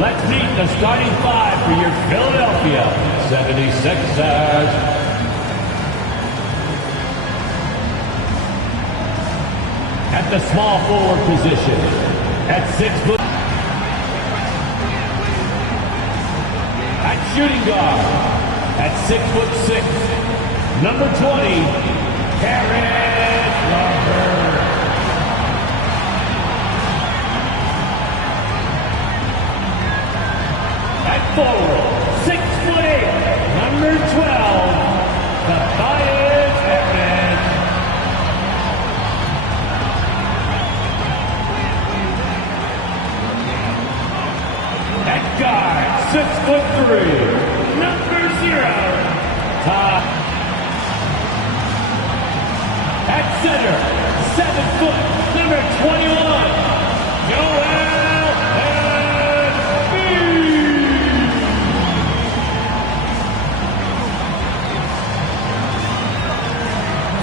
Let's meet the starting five for your Philadelphia 76ers. At the small forward position, at 6 foot. At shooting guard, at 6'6", number 20, Caris LeVert. At forward, 6'8", number 12, Tobias Harris. At guard, 6'3", number 0, Todd. At center, 7 foot, number 21, Joel Embiid.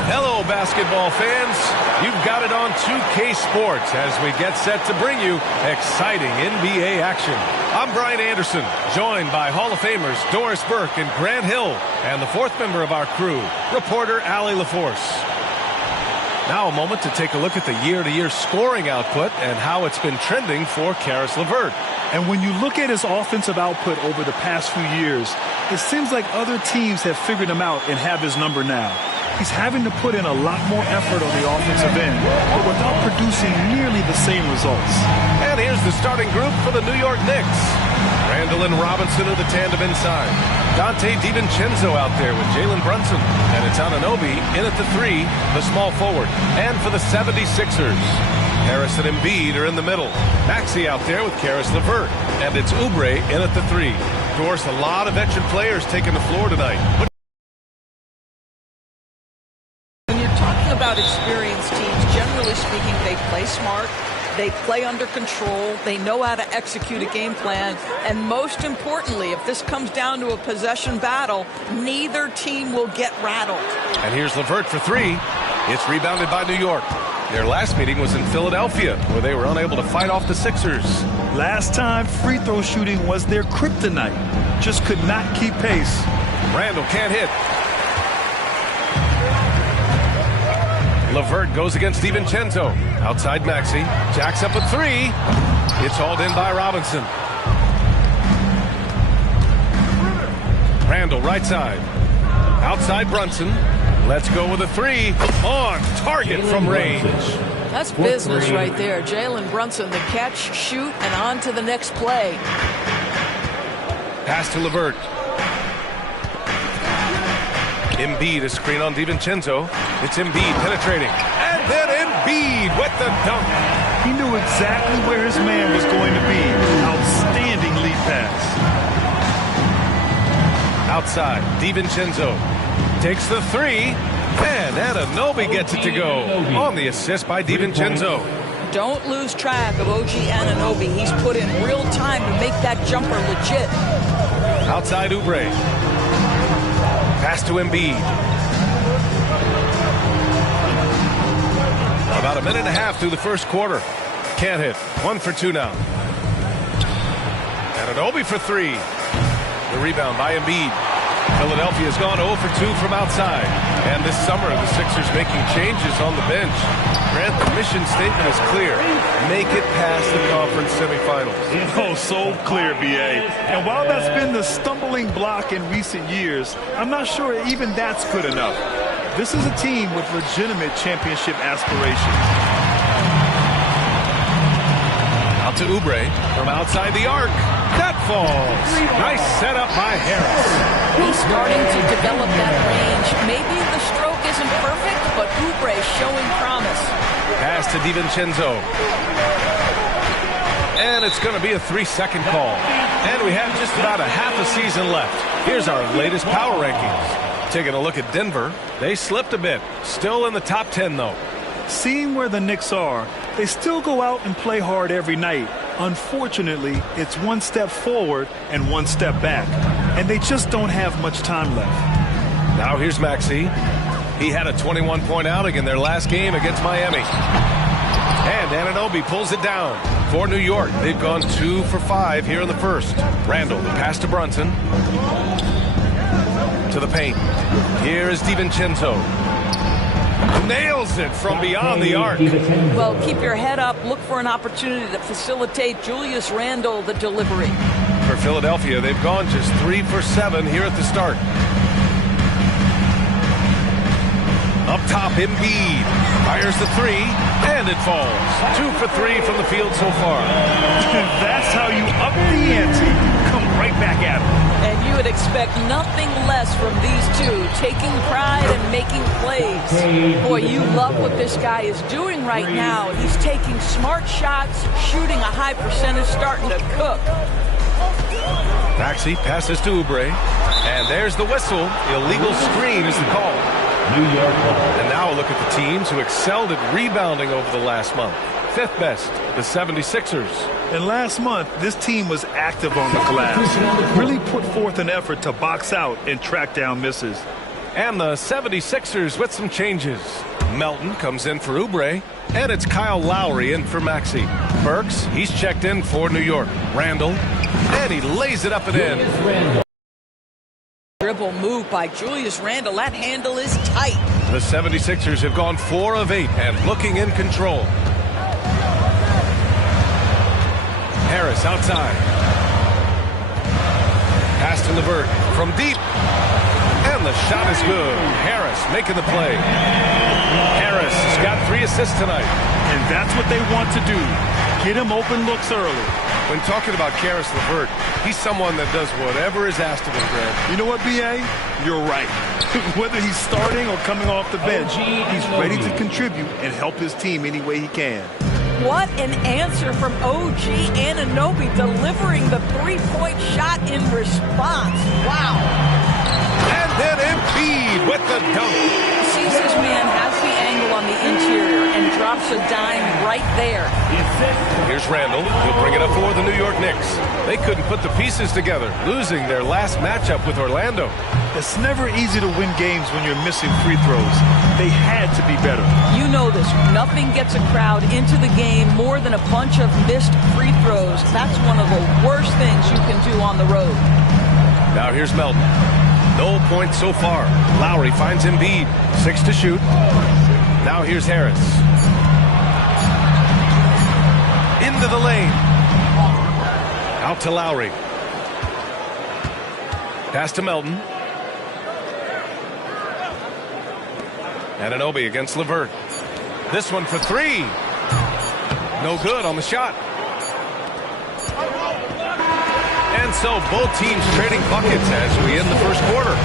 Hello, basketball fans. You've got it on 2K Sports as we get set to bring you exciting NBA action. I'm Brian Anderson, joined by Hall of Famers Doris Burke and Grant Hill, and the fourth member of our crew, reporter Allie LaForce. Now a moment to take a look at the year-to-year scoring output and how it's been trending for Caris LeVert. And when you look at his offensive output over the past few years, it seems like other teams have figured him out and have his number now. He's having to put in a lot more effort on the offensive end, but without producing nearly the same results. And here's the starting group for the New York Knicks. Randall and Robinson are the tandem inside. Dante DiVincenzo out there with Jalen Brunson. And it's Anunoby in at the 3, the small forward. And for the 76ers, Harris and Embiid are in the middle. Maxey out there with Caris LeVert. And it's Oubre in at the 3. Of course, a lot of veteran players taking the floor tonight. About experienced teams, generally speaking, they play smart, they play under control, they know how to execute a game plan, and most importantly, if this comes down to a possession battle, neither team will get rattled. And here's LeVert for 3. It's rebounded by New York. Their last meeting was in Philadelphia, where they were unable to fight off the Sixers. Last time, free throw shooting was their kryptonite. Just could not keep pace. Randall can't hit. LeVert goes against DiVincenzo. Outside Maxey. Jacks up a 3. It's hauled in by Robinson. Randall right side. Outside Brunson. Let's go with a 3. On target from range. That's business right there. Jalen Brunson, the catch, shoot, and on to the next play. Pass to LeVert. Embiid is screen on DiVincenzo. It's Embiid penetrating. And then Embiid with the dunk. He knew exactly where his man was going to be. Outstanding lead pass. Outside, DiVincenzo takes the 3. And Anunoby gets it to go on the assist by DiVincenzo. Don't lose track of OG Anunoby. He's put in real time to make that jumper legit. Outside Oubre. Pass to Embiid. About a minute and a half through the first quarter. Can't hit. 1 for 2 now. Anunoby for 3. The rebound by Embiid. Philadelphia's gone 0 for 2 from outside. And this summer, the Sixers making changes on the bench. Grant, the mission statement is clear. Make it past the conference semifinals. Oh, so clear, B.A. And while that's been the stumbling block in recent years, I'm not sure even that's good enough. This is a team with legitimate championship aspirations. Out to Oubre from outside the arc. That falls. Nice setup by Harris. He's starting to develop that range. Maybe the stroke isn't perfect, but Oubre showing promise. Pass to DiVincenzo. And it's going to be a 3-second call. And we have just about a half a season left. Here's our latest power rankings. Taking a look at Denver. They slipped a bit. Still in the top 10, though. Seeing where the Knicks are, they still go out and play hard every night. Unfortunately, it's one step forward and one step back. And they just don't have much time left. Now here's Maxey. He had a 21-point outing in their last game against Miami. And Anunoby pulls it down. For New York, they've gone 2 for 5 here in the first. Randall, the pass to Brunson. To the paint. Here is DiVincenzo. Nails it from beyond the arc. Well, keep your head up. Look for an opportunity to facilitate Julius Randle the delivery. For Philadelphia, they've gone just 3 for 7 here at the start. Up top, Embiid fires the 3, and it falls. 2 for 3 from the field so far. That's how you up the ante. Come right back at him. And you would expect nothing less from these two, taking pride and making plays. Boy, you love what this guy is doing right now. He's taking smart shots, shooting a high percentage, starting to cook. Maxey passes to Oubre, and there's the whistle. Illegal screen is the call. New York ball. And now look at the teams who excelled at rebounding over the last month. 5th best, the 76ers. And last month, this team was active on the glass. Really put forth an effort to box out and track down misses. And the 76ers with some changes. Melton comes in for Oubre, and it's Kyle Lowry in for Maxey. Burks, he's checked in for New York. Randall, and he lays it up and in. Dribble move by Julius Randle. That handle is tight. The 76ers have gone 4 of 8 and looking in control. Harris outside. Pass to LeVert from deep. And the shot is good. Harris making the play. Harris has got 3 assists tonight. And that's what they want to do. Get him open looks early. When talking about Karis LeVert, he's someone that does whatever is asked of him, Grant. You know what, B.A.? You're right. Whether he's starting or coming off the bench, he's ready to contribute and help his team any way he can. What an answer from OG Anunoby, delivering the three-point shot in response. Wow. And then Embiid with the dunk. Sees this man has the angle on the interior and drops a dime right there. Here's Randall. He'll bring it up for the New York Knicks. They couldn't put the pieces together, losing their last matchup with Orlando. It's never easy to win games when you're missing free throws. They had to be better. You know this. Nothing gets a crowd into the game more than a bunch of missed free throws. That's one of the worst things you can do on the road. Now here's Melton. No points so far. Lowry finds Embiid. 6 to shoot. Now here's Harris. Into the lane. Out to Lowry. Pass to Melton. Anunoby against LeVert. This one for 3. No good on the shot. And so both teams trading buckets as we end the first quarter.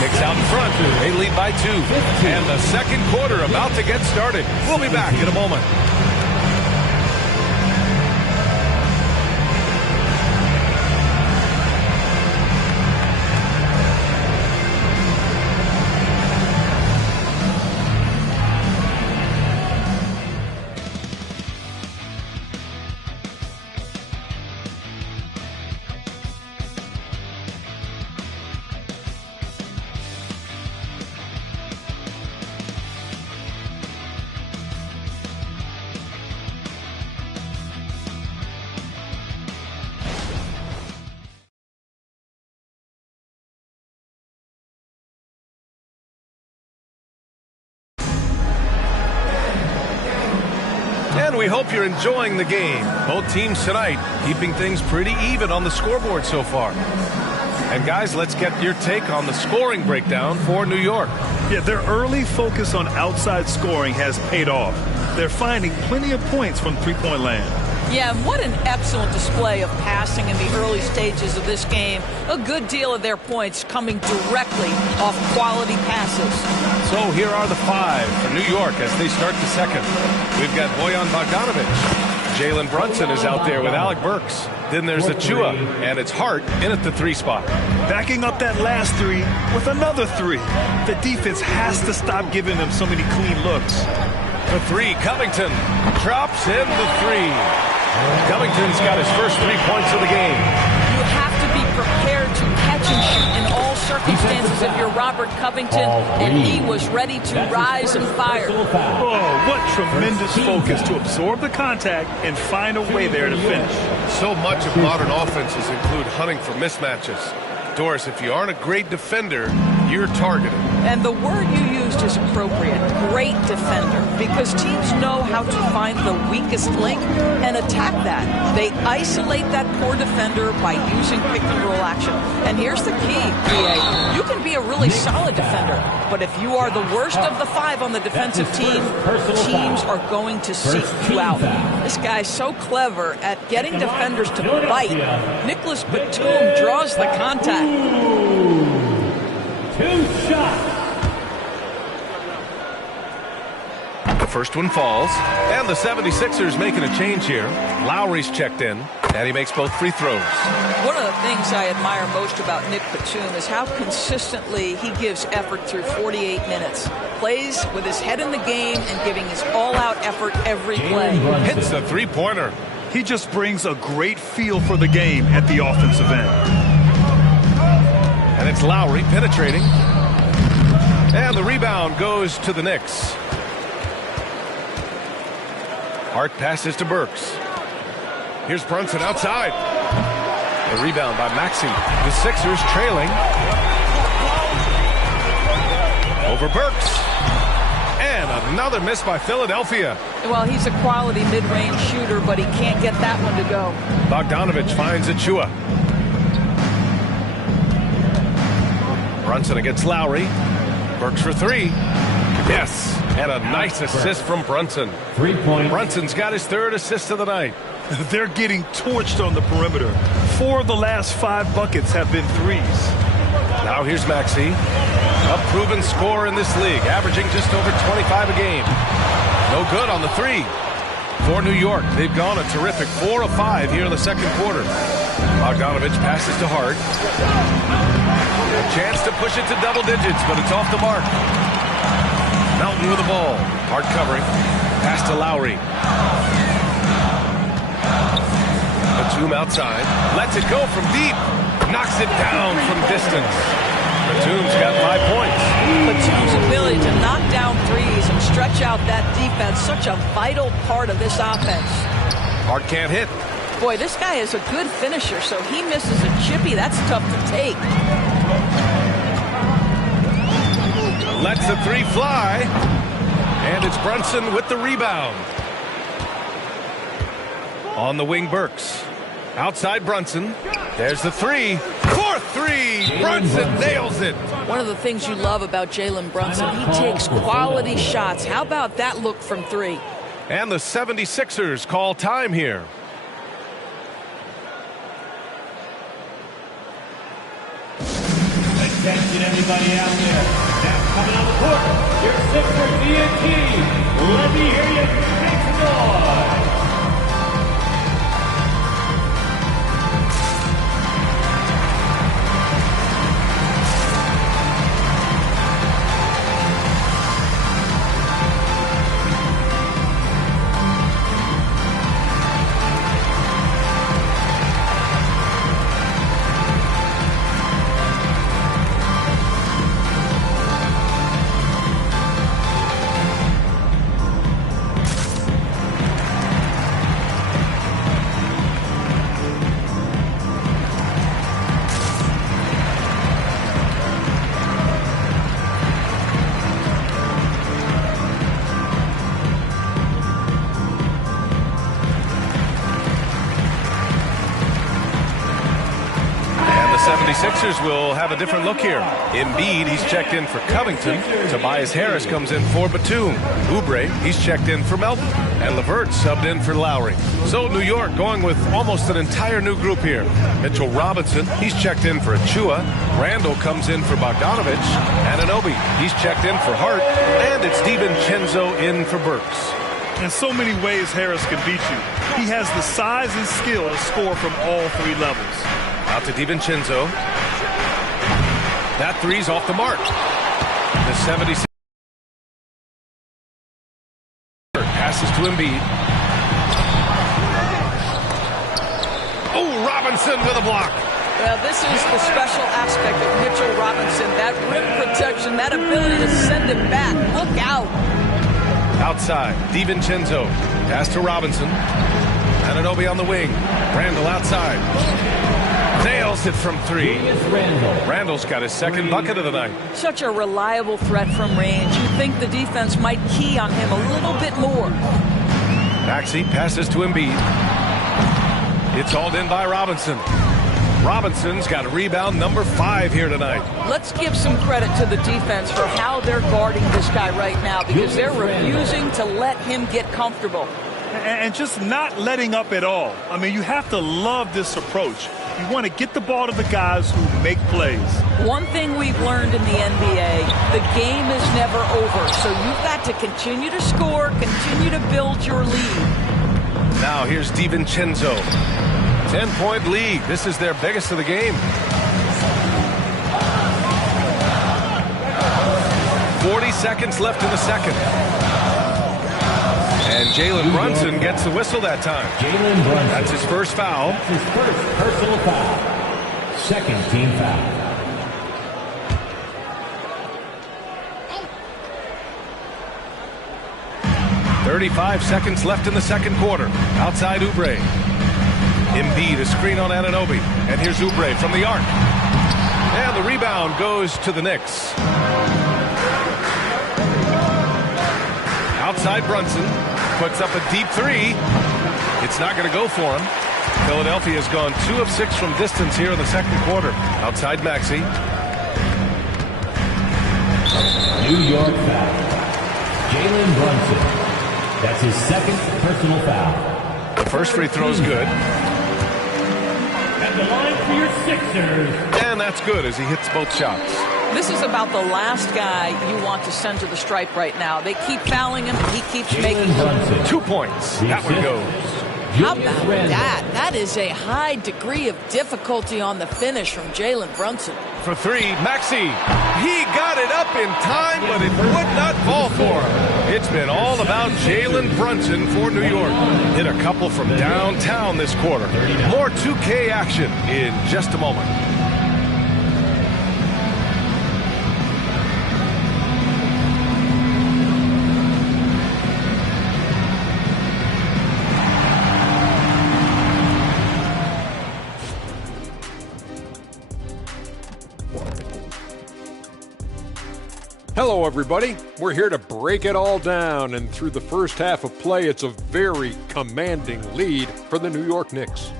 Knicks out in front. They lead by 2. And the second quarter about to get started. We'll be back in a moment. And we hope you're enjoying the game. Both teams tonight keeping things pretty even on the scoreboard so far. And guys, let's get your take on the scoring breakdown for New York. Yeah, their early focus on outside scoring has paid off. They're finding plenty of points from three-point land. Yeah, and what an excellent display of passing in the early stages of this game. A good deal of their points coming directly off quality passes. So here are the 5 for New York as they start the second. We've got Bojan Bogdanovic. Jalen Brunson is out there with Alec Burks. Then there's Achua, and it's Hart in at the 3 spot. Backing up that last 3 with another 3. The defense has to stop giving them so many clean looks. The 3, Covington drops in the 3. Covington's got his first 3 points of the game. You have to be prepared to catch and shoot in all circumstances if you're Robert Covington, and he was ready to rise and fire. Oh, what tremendous focus to absorb the contact and find a way there to finish. So much of modern offenses include hunting for mismatches. Doris, if you aren't a great defender, you're targeted. And the word you used is appropriate, great defender, because teams know how to find the weakest link and attack that. They isolate that poor defender by using pick-and-roll action. And here's the key, PA. You can be a really solid defender, but if you are the worst of the 5 on the defensive team, teams are going to seek you out. This guy's so clever at getting defenders to bite. Nicholas Batum draws the contact. 2 shots. The first one falls, and the 76ers making a change here. Lowry's checked in, and he makes both free throws. One of the things I admire most about Nick Batum is how consistently he gives effort through 48 minutes. Plays with his head in the game and giving his all-out effort every play. Hits the three-pointer. He just brings a great feel for the game at the offensive end. And it's Lowry penetrating. And the rebound goes to the Knicks. Hart passes to Burks. Here's Brunson outside. The rebound by Maxey. The Sixers trailing. Over Burks. And another miss by Philadelphia. Well, he's a quality mid-range shooter, but he can't get that one to go. Bogdanovich finds Achua. Brunson against Lowry. Burks for 3. Yes, and a nice assist from Brunson. 3 points. Brunson's got his 3rd assist of the night. They're getting torched on the perimeter. 4 of the last 5 buckets have been threes. Now here's Maxey, a proven scorer in this league, averaging just over 25 a game. No good on the 3. For New York, they've gone a terrific 4 of 5 here in the second quarter. Bogdanovich passes to Hart. A chance to push it to double digits, but it's off the mark. Melton with the ball. Hart covering. Pass to Lowry. Batum outside. Lets it go from deep. Knocks it down from distance. Batum's got 5 points. Batum's ability to knock down threes and stretch out that defense, such a vital part of this offense. Hart can't hit. Boy, this guy is a good finisher, so he misses a chippy. That's tough to take. Lets the 3 fly. And it's Brunson with the rebound. On the wing, Burks. Outside Brunson. There's the 3. 4-3. Brunson nails it. One of the things you love about Jalen Brunson, he takes quality shots. How about that look from 3? And the 76ers call time here. Attention, everybody out there. Now coming on the court, your Sixers DNT. Let me hear you make some noise. Sixers will have a different look here. Embiid, he's checked in for Covington. Tobias Harris comes in for Batum. Oubre, he's checked in for Melton. And LeVert subbed in for Lowry. So New York going with almost an entire new group here. Mitchell Robinson, he's checked in for Achua. Randall comes in for Bogdanovich. Anunoby, he's checked in for Hart. And it's DiVincenzo in for Burks. In so many ways, Harris can beat you. He has the size and skill to score from all 3 levels. Out to DiVincenzo. That 3's off the mark. The 76 passes to Embiid. Oh, Robinson with a block. Well, this is the special aspect of Mitchell Robinson. That rim protection, that ability to send it back. Look out. Outside, DiVincenzo. Pass to Robinson. Anunoby on the wing. Randall outside. Nails it from three. Randall's got his second bucket of the night. Such a reliable threat from range. You think the defense might key on him a little bit more. Maxey passes to Embiid. It's hauled in by Robinson. Robinson's got a rebound number 5 here tonight. Let's give some credit to the defense for how they're guarding this guy right now, because they're refusing to let him get comfortable. And just not letting up at all. I mean, you have to love this approach. You want to get the ball to the guys who make plays. One thing we've learned in the NBA, the game is never over. So you've got to continue to score, continue to build your lead. Now here's DiVincenzo. 10-point lead. This is their biggest of the game. 40 seconds left in the second. And Jalen Brunson gets the whistle that time. Jalen Brunson. That's his first foul. That's his first personal foul. Second team foul. .35 seconds left in the second quarter. Outside Oubre. Embiid, a screen on Anunoby. And here's Oubre from the arc. And the rebound goes to the Knicks. Outside Brunson. Puts up a deep three. It's not going to go for him. Philadelphia has gone 2 of 6 from distance here in the second quarter. Outside Maxey. New York foul. Jalen Brunson. That's his second personal foul. The first free throw is good. And the line for your Sixers. And that's good as he hits both shots. This is about the last guy you want to send to the stripe right now. They keep fouling him. He keeps making them. 2 points. That one goes. How about that? That is a high degree of difficulty on the finish from Jalen Brunson. For 3, Maxey. He got it up in time, but it would not fall for him. It's been all about Jalen Brunson for New York. Hit a couple from downtown this quarter. More 2K action in just a moment. Hello, everybody. We're here to break it all down, and through the first half of play, it's a very commanding lead for the New York Knicks.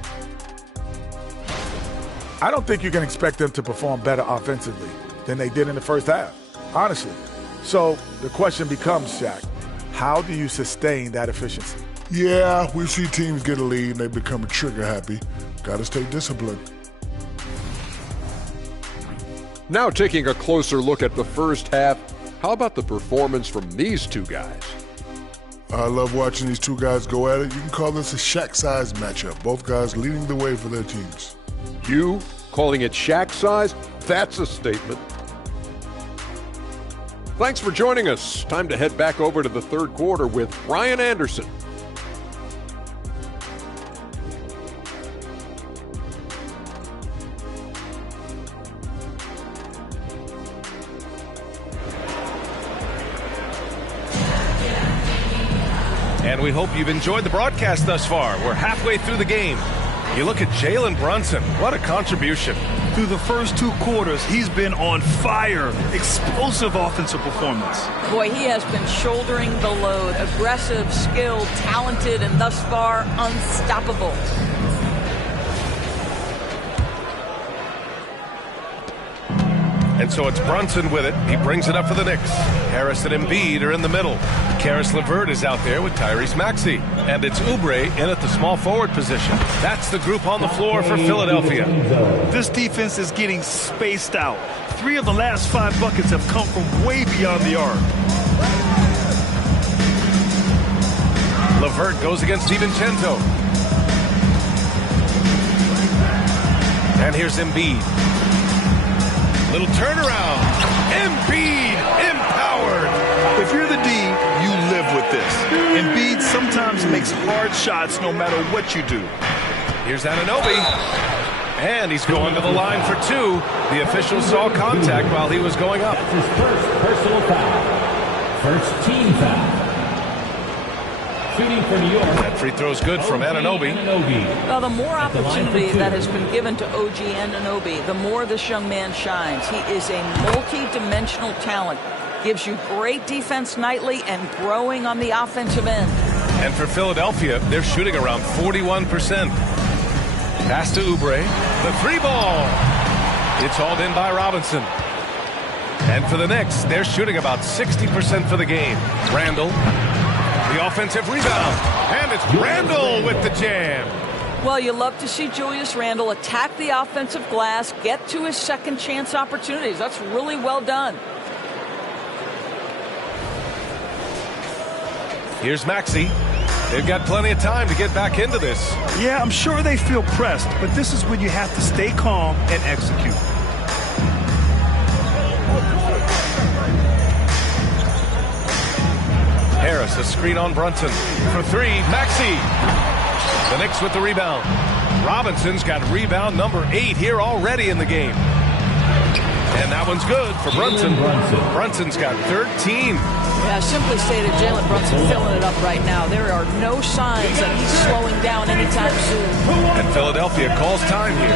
I don't think you can expect them to perform better offensively than they did in the first half, honestly. So the question becomes, Shaq, how do you sustain that efficiency? Yeah, we see teams get a lead and they become trigger happy. Got to stay disciplined. Now taking a closer look at the first half, how about the performance from these two guys? I love watching these two guys go at it. You can call this a Shaq-sized matchup. Both guys leading the way for their teams. You calling it Shaq size? That's a statement. Thanks for joining us. Time to head back over to the third quarter with Ryan Anderson. And we hope you've enjoyed the broadcast thus far. We're halfway through the game. You look at Jalen Brunson. What a contribution. Through the first 2 quarters, he's been on fire. Explosive offensive performance. Boy, he has been shouldering the load. Aggressive, skilled, talented, and thus far unstoppable. And so it's Brunson with it. He brings it up for the Knicks. Harris and Embiid are in the middle. Karis LeVert is out there with Tyrese Maxey. And it's Oubre in at the small forward position. That's the group on the floor for Philadelphia. This defense is getting spaced out. 3 of the last 5 buckets have come from way beyond the arc. LeVert goes against DiVincenzo. And here's Embiid. Little turnaround. Embiid empowered. If you're the D, you live with this. Embiid sometimes makes hard shots no matter what you do. Here's Anunoby. And he's going to the line for two. The official saw contact while he was going up. That's his first personal foul. First team foul. Shooting for New York. That free throw's good from Anunoby. Well, the more opportunity that has been given to OG Anunoby, the more this young man shines. He is a multi-dimensional talent. Gives you great defense nightly and growing on the offensive end. And for Philadelphia, they're shooting around 41%. Pass to Oubre. The three ball. It's hauled in by Robinson. And for the Knicks, they're shooting about 60% for the game. Randall. The offensive rebound. And it's Randall with the jam. Well, you love to see Julius Randle attack the offensive glass, get to his second chance opportunities. That's really well done. Here's Maxey. They've got plenty of time to get back into this. Yeah, I'm sure they feel pressed, but this is when you have to stay calm and execute. Harris, a screen on Brunson. For three, Maxey. The Knicks with the rebound. Robinson's got rebound number 8 here already in the game. And that one's good for Brunson. Brunson's got 13. Yeah, simply stated, Jalen Brunson filling it up right now. There are no signs that he's slowing down anytime soon. And Philadelphia calls time here.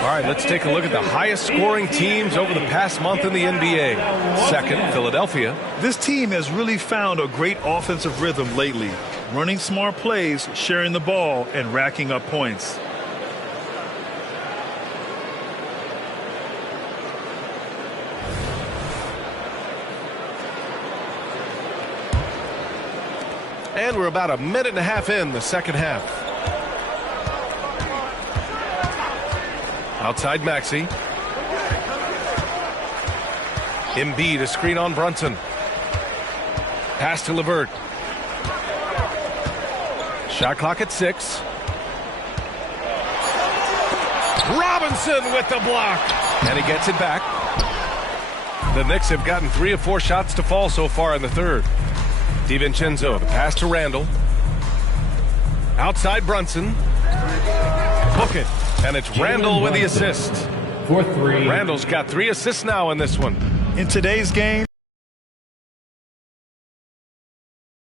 All right, let's take a look at the highest scoring teams over the past month in the NBA. Second, Philadelphia. This team has really found a great offensive rhythm lately. Running smart plays, sharing the ball, and racking up points. And we're about a minute and a half in the second half. Outside Maxey. Embiid, a screen on Brunson. Pass to LeVert. Shot clock at 6. Robinson with the block. And he gets it back. The Knicks have gotten 3 of 4 shots to fall so far in the third. DiVincenzo, the pass to Randall. Outside Brunson. Hook it. And it's Randall with the assist. For 3. Randall's got 3 assists now in this one. In today's game.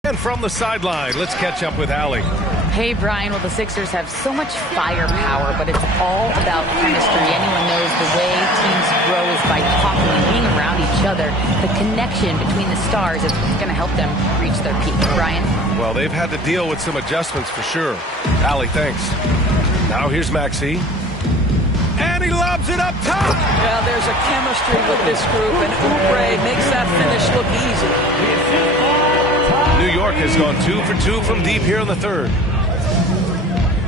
And from the sideline, let's catch up with Allie. Hey, Brian. Well, the Sixers have so much firepower, but it's all about chemistry. Anyone knows the way teams grow is by talking and being around each other. The connection between the stars is going to help them reach their peak. Brian? Well, they've had to deal with some adjustments for sure. Allie, thanks. Now here's Maxey. And he lobs it up top. Yeah, there's a chemistry with this group, and Oubre makes that finish look easy. New York has gone 2 for 2 from deep here in the third.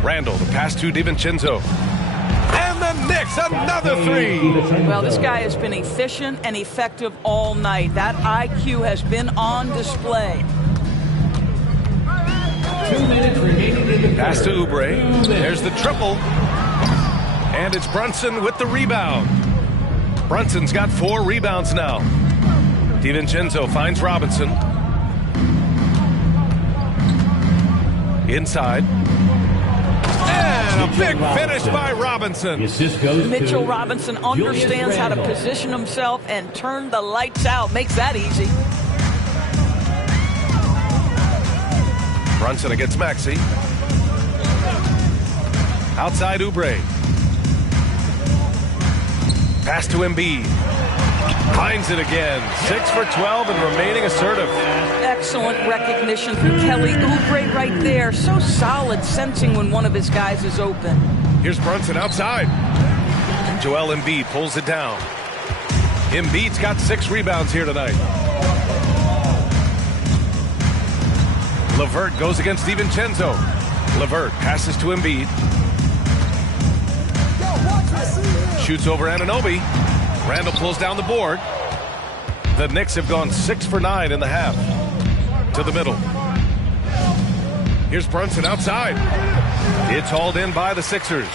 Randall, the pass to DiVincenzo. And the Knicks, another 3. Well, this guy has been efficient and effective all night. That IQ has been on display. 2 minutes remaining in the third. Pass to Oubre. There's the triple. And it's Brunson with the rebound. Brunson's got 4 rebounds now. DiVincenzo finds Robinson. Inside. And a big finish by Robinson. The assist goes Mitchell to Robinson understands how to position himself and turn the lights out. Makes that easy. Brunson against Maxey. Outside Oubre. Pass to Embiid. Finds it again. 6 for 12 and remaining assertive. Excellent recognition from Kelly Oubre right there. So solid, sensing when one of his guys is open. Here's Brunson outside. And Joel Embiid pulls it down. Embiid's got 6 rebounds here tonight. LeVert goes against DiVincenzo. LeVert passes to Embiid. Shoots over Anunoby. Randall pulls down the board. The Knicks have gone 6 for 9 in the half. To the middle. Here's Brunson outside. It's hauled in by the Sixers.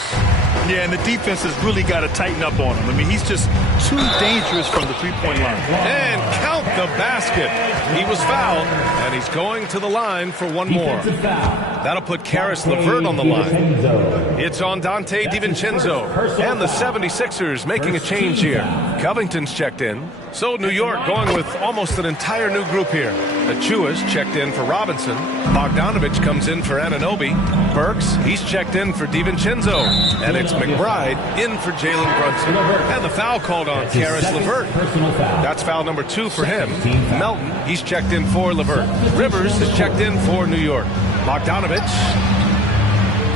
Yeah, and the defense has really got to tighten up on him. I mean, he's just too dangerous from the three-point line. And count the basket. He was fouled, and he's going to the line for one more. That'll put Caris LeVert on the line. It's on Dante DiVincenzo. And the 76ers making a change here. Covington's checked in. So New York going with almost an entire new group here. Achua's checked in for Robinson. Bogdanovich comes in for Anunoby. Burks, he's checked in for DiVincenzo. And it's McBride in for Jalen Brunson. And the foul called on Caris LeVert. That's foul number 2 for him. Melton, he's checked in for LeVert. Rivers is checked in for New York. Bogdanovich.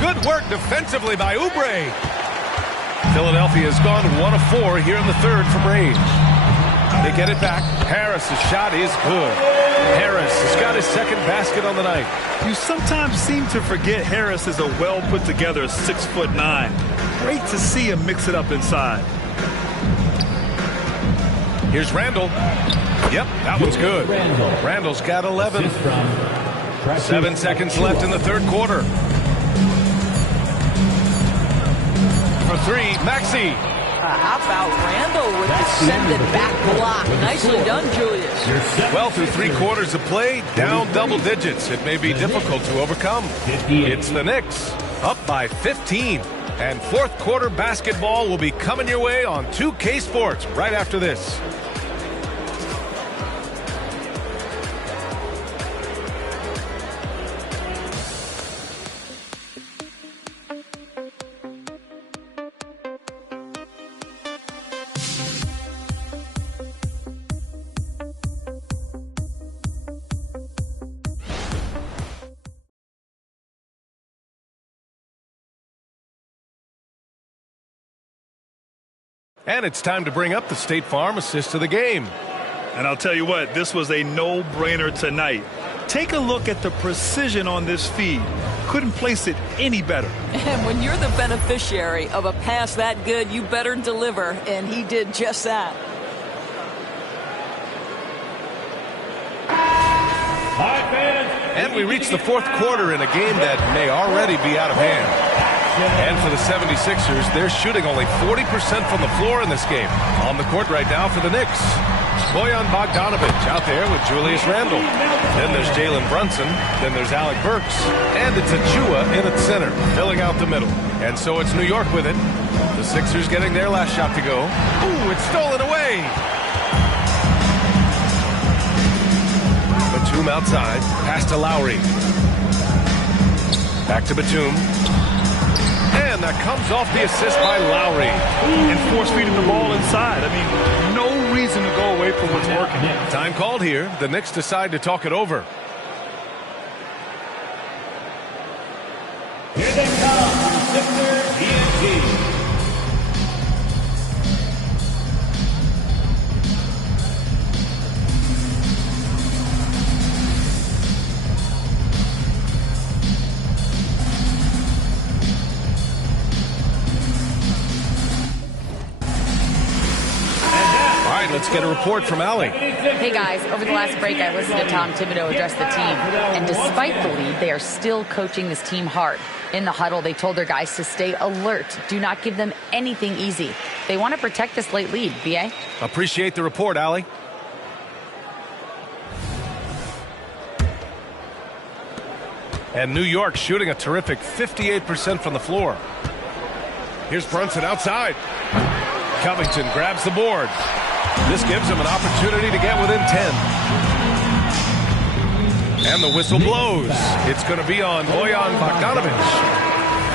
Good work defensively by Oubre. Philadelphia has gone 1 of 4 here in the third from range. They get it back. Harris's shot is good. Harris has got his second basket on the night. You sometimes seem to forget Harris is a well-put-together 6'9". Great to see him mix it up inside. Here's Randall. Yep, that one's good. Randall's got 11. 7 seconds left in the third quarter. For 3, Maxey. How about Randall with the send it back block? Nicely done, Julius. Well, through 3 quarters of play, down double digits. It may be difficult to overcome. It's the Knicks, up by 15. And fourth quarter basketball will be coming your way on 2K Sports right after this. And it's time to bring up the State Farm assist of the game. And I'll tell you what, this was a no-brainer tonight. Take a look at the precision on this feed. Couldn't place it any better. And when you're the beneficiary of a pass that good, you better deliver, and he did just that. And we reach the fourth quarter in a game that may already be out of hand. And for the 76ers, they're shooting only 40% from the floor in this game. On the court right now for the Knicks, Bojan Bogdanovich out there with Julius Randle. Then there's Jalen Brunson. Then there's Alec Burks. And it's Achua in at center, filling out the middle. And so it's New York with it. The Sixers getting their last shot to go. Ooh, it's stolen away. Batum outside. Pass to Lowry. Back to Batum. And that comes off the assist by Lowry. And force-feeding the ball inside. I mean, no reason to go away from what's working. Time called here. The Knicks decide to talk it over. Here they come, Sixers ENT. Let's get a report from Allie. Hey guys, over the last break I listened to Tom Thibodeau address the team, and despite the lead, they are still coaching this team hard. In the huddle, they told their guys to stay alert. Do not give them anything easy. They want to protect this late lead. B.A.? Appreciate the report, Allie. And New York shooting a terrific 58% from the floor. Here's Brunson outside. Covington grabs the board. This gives him an opportunity to get within 10. And the whistle blows. It's going to be on Bojan Bogdanovich.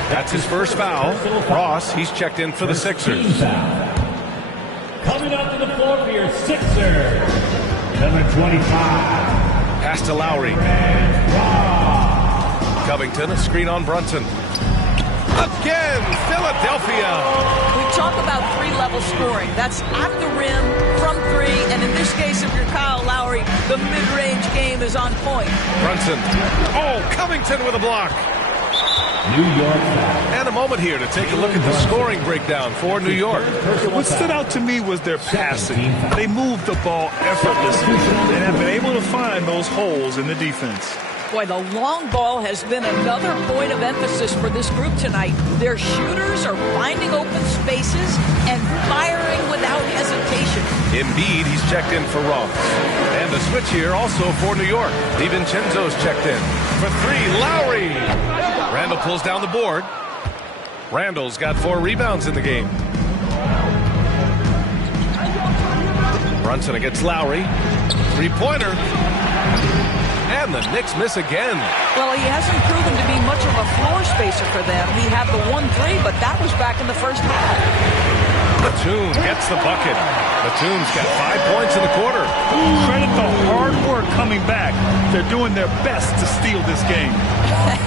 That's his first foul. Ross, he's checked in for the Sixers. Coming up to the floor for your Sixers, number 25. Pass to Lowry. Covington, a screen on Brunson. Again, Philadelphia. We talk about three-level scoring. That's at the rim, from three, and in this case, if you're Kyle Lowry, the mid-range game is on point. Brunson. Oh, Covington with a block. New York. And a moment here to take a look at the scoring breakdown for New York. What stood out to me was their passing. They moved the ball effortlessly and have been able to find those holes in the defense. Boy, the long ball has been another point of emphasis for this group tonight. Their shooters are finding open spaces and firing without hesitation. Embiid, he's checked in for Ross. And the switch here also for New York. DiVincenzo's checked in. For three, Lowry. Randall pulls down the board. Randall's got 4 rebounds in the game. Brunson against Lowry. Three-pointer. And the Knicks miss again. Well, he hasn't proven to be much of a floor spacer for them. He had the 1-3, but that was back in the first half. Batum gets the bucket. Batum's got 5 points in the quarter. Credit the hard work coming back. They're doing their best to steal this game.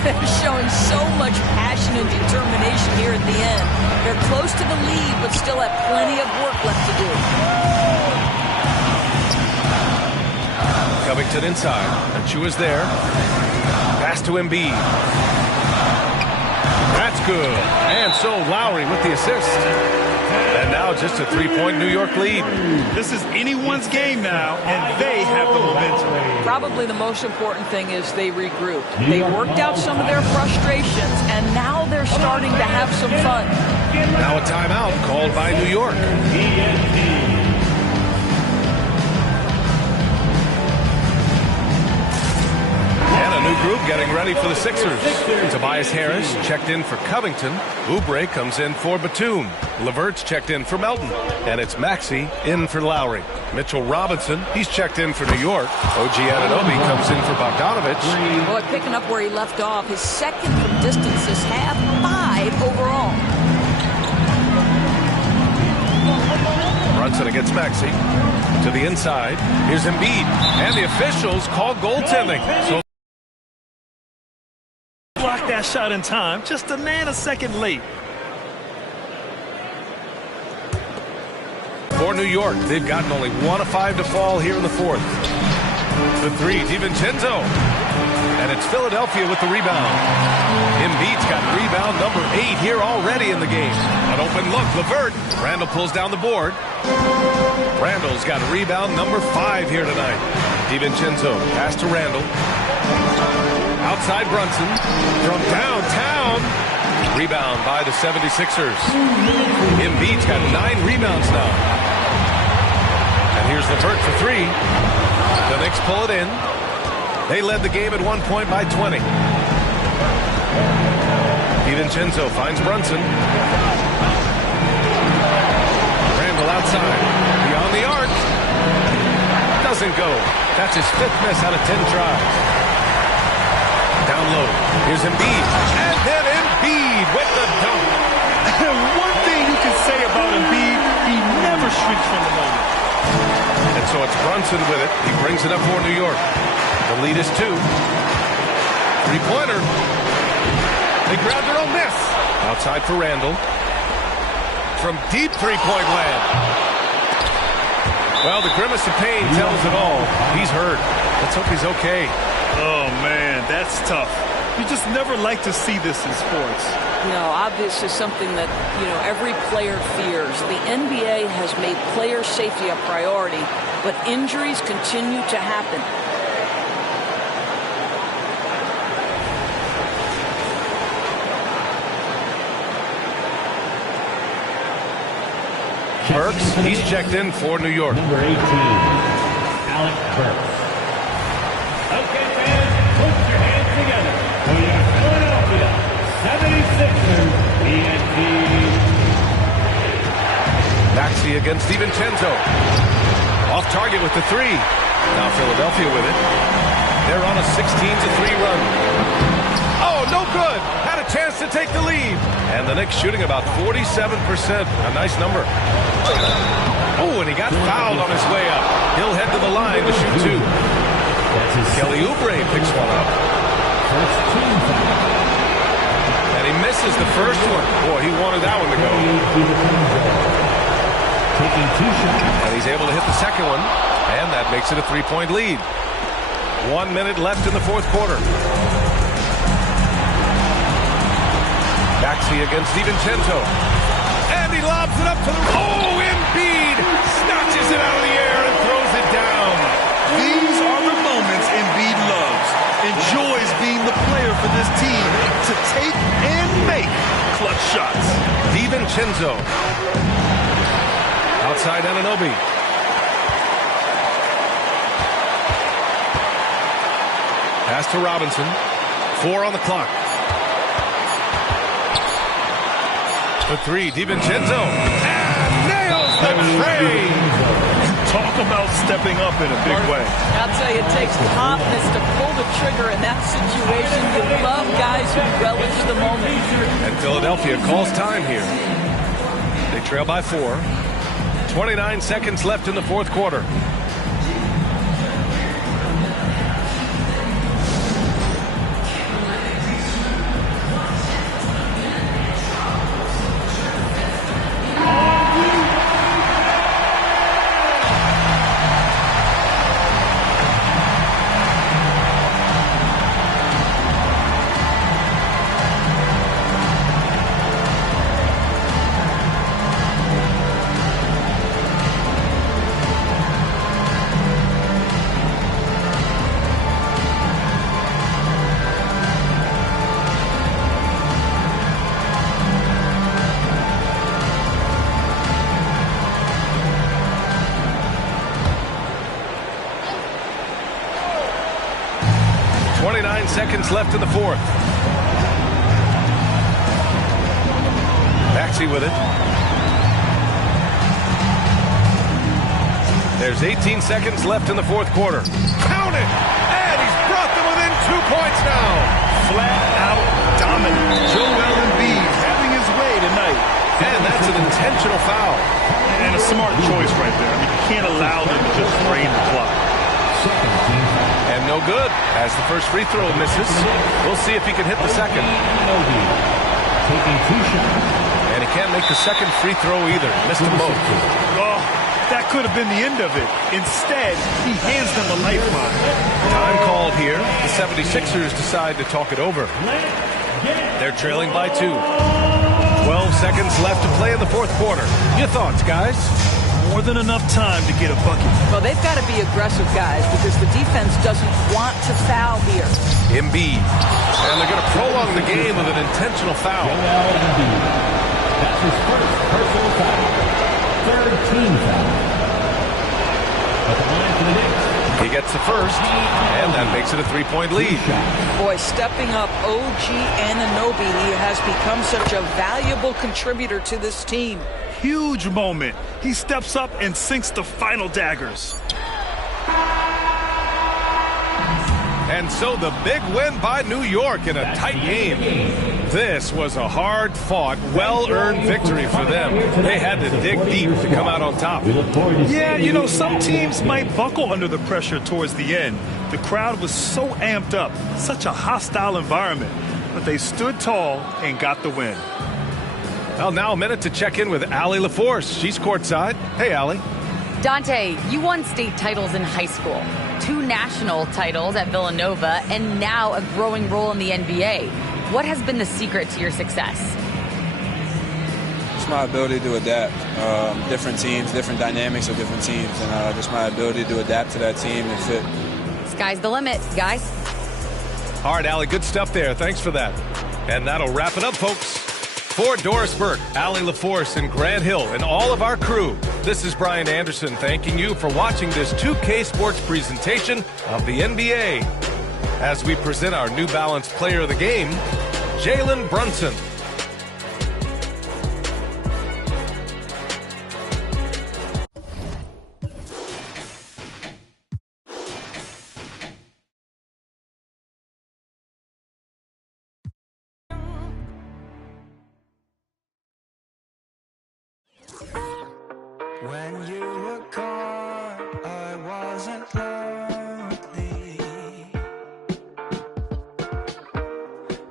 They're showing so much passion and determination here at the end. They're close to the lead, but still have plenty of work left to do. Covington inside. Achua's there. Pass to Embiid. That's good. And so Lowry with the assist. And now just a 3-point New York lead. This is anyone's game now, and they have the momentum. Probably the most important thing is they regrouped. They worked out some of their frustrations, and now they're starting to have some fun. Now a timeout called by New York. And a new group getting ready for the Sixers. Tobias Harris checked in for Covington. Oubre comes in for Batum. LeVert's checked in for Melton. And it's Maxey in for Lowry. Mitchell Robinson, he's checked in for New York. OG Anunoby comes in for Bogdanovich. Boy, picking up where he left off. His second from distance this half, 5 overall. Brunson against Maxey. To the inside. Here's Embiid. And the officials call goaltending. So Block that shot in time, just a nanosecond late. For New York, they've gotten only 1 of 5 to fall here in the fourth. The three, DiVincenzo. And it's Philadelphia with the rebound. Embiid's got rebound number 8 here already in the game. An open look, LeVert. Randall pulls down the board. Randall's got rebound number 5 here tonight. DiVincenzo, pass to Randall. Outside Brunson. From downtown. Rebound by the 76ers. Embiid's got 9 rebounds now. And here's LeVert for 3. The Knicks pull it in. They led the game at 1 point by 20. DiVincenzo finds Brunson. Randall outside. Beyond the arc. Doesn't go. That's his 5th miss out of 10 tries. Down low. Here's Embiid. And then Embiid with the dunk. One thing you can say about Embiid, he never shrinks from the moment. And so it's Brunson with it. He brings it up for New York. The lead is 2. Three-pointer. They grab their own miss. Outside for Randall. From deep three-point land. Well, the grimace of pain tells it all. He's hurt. Let's hope he's okay. Oh, man, that's tough. You just never like to see this in sports. Obvious is something that, every player fears. The NBA has made player safety a priority, but injuries continue to happen. Burks, he's checked in for New York. Number 18, Alec Burks. Okay, fans, put your hands together for your Philadelphia 76ers ENT. Maxey against DiVincenzo. Off target with the 3. Now Philadelphia with it. They're on a 16-3 run. Oh, no good. Had a chance to take the lead. And the Knicks shooting about 47%. A nice number. Oh, and he got fouled on his way up. He'll head to the line to shoot 2. Kelly Oubre picks one up. And he misses the first one. Boy, he wanted that one to go. And he's able to hit the second one. And that makes it a 3-point lead. 1 minute left in the fourth quarter. Maxey against DiVincenzo. And he lobs it up to the... Oh, Embiid snatches it out of the air and throws it down. These are the moments Embiid loves. Enjoys for this team to take and make clutch shots. DiVincenzo. Outside Anunoby. Pass to Robinson. 4 on the clock. For 3, DiVincenzo. And nails the tray. Talk about stepping up in a big way. I'll tell you, it takes confidence to pull the trigger in that situation. You love guys who relish the moment. And Philadelphia calls time here. They trail by 4. 29 seconds left in the fourth quarter. Seconds left in the fourth. Maxey with it. There's 18 seconds left in the fourth quarter. Count it! And he's brought them within 2 points now. Flat out dominant. Joel Embiid having his way tonight. And that's an intentional foul. And a smart choice right there. I mean, you can't allow them to just drain the clock. And no good, as the first free throw misses. We'll see if he can hit the second. And he can't make the second free throw either. Missed them both. Oh, that could have been the end of it. Instead, he hands them a lifeline. Time called here. The 76ers decide to talk it over. They're trailing by 2. 12 seconds left to play in the fourth quarter. Your thoughts, guys? More than enough time to get a bucket. Well, they've got to be aggressive, guys, because the defense doesn't want to foul here. Embiid. And they're going to prolong the game with an intentional foul. That's his first personal foul. Third team foul. At the line for the Knicks. He gets the first, and that makes it a 3-point lead. Boy, stepping up, OG Anunoby, he has become such a valuable contributor to this team. Huge moment. He steps up and sinks the final daggers. And so the big win by New York in a tight game. This was a hard-fought, well-earned victory for them. They had to dig deep to come out on top. Yeah, you know, some teams might buckle under the pressure towards the end. The crowd was so amped up, such a hostile environment. But they stood tall and got the win. Well, now a minute to check in with Allie LaForce. She's courtside. Hey, Allie. Dante, you won state titles in high school, 2 national titles at Villanova, and now a growing role in the NBA. What has been the secret to your success? It's my ability to adapt. Different teams, different dynamics of different teams, and just my ability to adapt to that team and fit. Sky's the limit, guys. All right, Allie, good stuff there. Thanks for that. And that'll wrap it up, folks. For Doris Burke, Allie LaForce, and Grant Hill, and all of our crew, this is Brian Anderson thanking you for watching this 2K Sports presentation of the NBA. As we present our New Balance Player of the Game, Jalen Brunson. When you were gone, I wasn't lonely.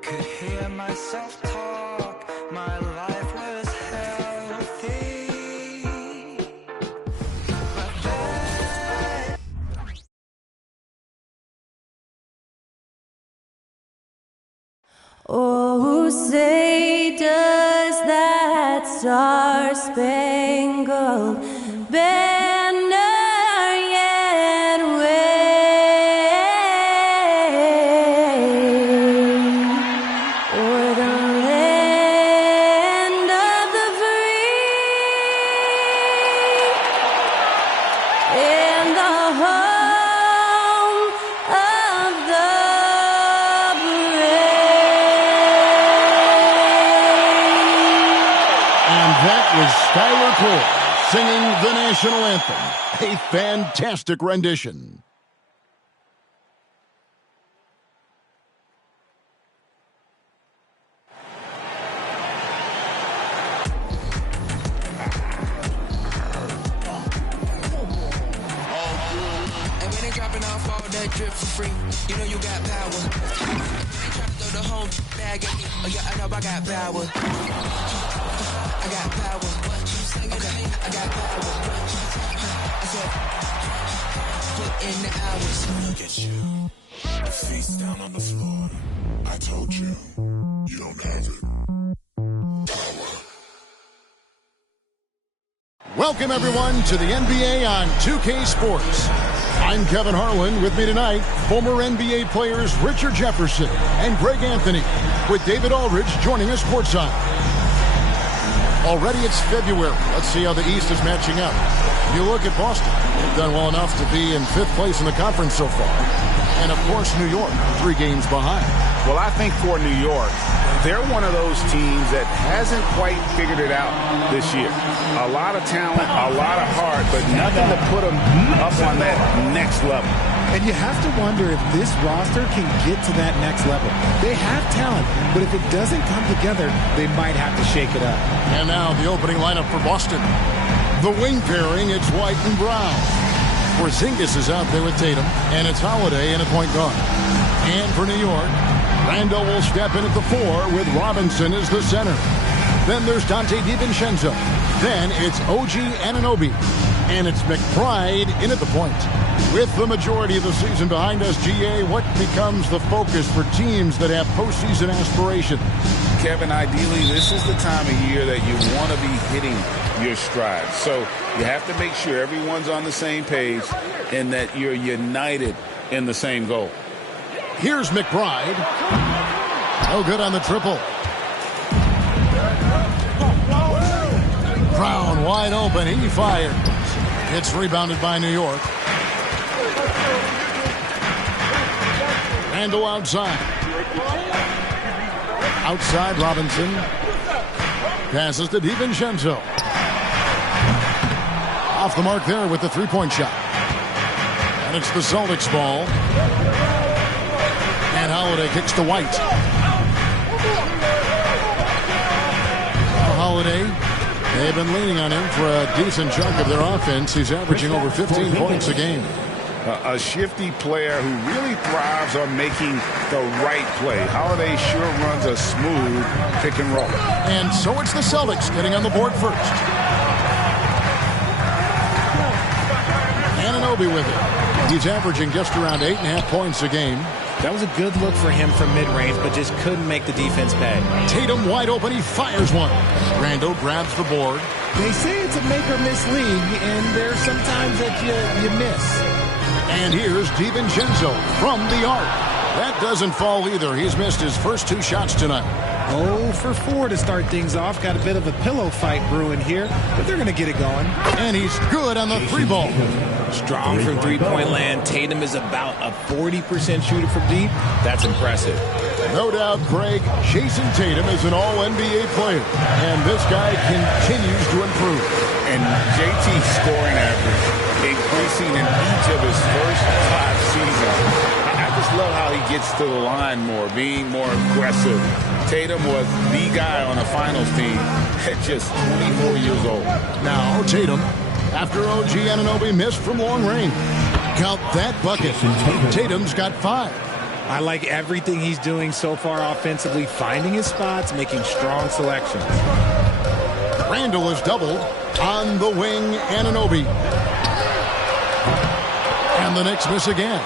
Could hear myself talk, my life was healthy. But then... Oh, say does that star-spangled banner yet wave? that was Skylar Cole singing the national anthem. A fantastic rendition. And when they dropping off all that drip for free, you know you got power. They try to throw the whole bag at me. Oh yeah, I know I got power. I got power. Okay, I got power. I said, put in the hours. Look at you. Face down on the floor. I told you. You don't have it. Power. Welcome, everyone, to the NBA on 2K Sports. I'm Kevin Harlan. With me tonight, former NBA players Richard Jefferson and Greg Anthony, with David Aldridge joining us courtside. Already it's February. Let's see how the East is matching up. You look at Boston. They've done well enough to be in 5th place in the conference so far. And, of course, New York, 3 games behind. Well, I think for New York, they're one of those teams that hasn't quite figured it out this year. A lot of talent, a lot of heart, but nothing to put them up on that next level. And you have to wonder if this roster can get to that next level. They have talent, but if it doesn't come together, they might have to shake it up. And now the opening lineup for Boston. The wing pairing, it's White and Brown. Porzingis is out there with Tatum, and it's Holiday in at point guard. And for New York, Randall will step in at the 4 with Robinson as the center. Then there's Dante DiVincenzo. Then it's OG Anunoby. And it's McBride in at the point. With the majority of the season behind us, GA, what becomes the focus for teams that have postseason aspirations? Kevin, ideally, this is the time of year that you want to be hitting your stride. So you have to make sure everyone's on the same page and that you're united in the same goal. Here's McBride. No good on the triple. Brown wide open. He fired. It's rebounded by New York. Randall outside. Outside, Robinson. Passes to DiVincenzo. Off the mark there with the three-point shot. And it's the Celtics ball. And Holiday kicks to White. Holiday, they've been leaning on him for a decent chunk of their offense. He's averaging over 15 points a game. A shifty player who really thrives on making the right play. Holiday sure runs a smooth pick and roll. And so it's the Celtics getting on the board first. Anunoby with it. He's averaging just around 8.5 points a game. That was a good look for him from mid-range, but just couldn't make the defense pay. Tatum wide open. He fires one. Randall grabs the board. They say it's a make-or-miss league, and there's sometimes that you miss. And here's DiVincenzo from the arc. That doesn't fall either. He's missed his first 2 shots tonight. 0 for 4 to start things off. Got a bit of a pillow fight brewing here, but they're going to get it going. And he's good on the 3 ball. Strong from three-point land. Tatum is about a 40% shooter from deep. That's impressive. No doubt, Craig, Jason Tatum is an all-NBA player, and this guy continues to improve. And JT's scoring average increasing in each of his first 5 seasons. I just love how he gets to the line more, being more aggressive. Tatum was the guy on the finals team at just 24 years old. Now Tatum, after OG Anunoby missed from long range. Count that bucket. Tatum's got 5. I like everything he's doing so far offensively, finding his spots, making strong selections. Randall is doubled on the wing, Anunoby. And the Knicks miss again.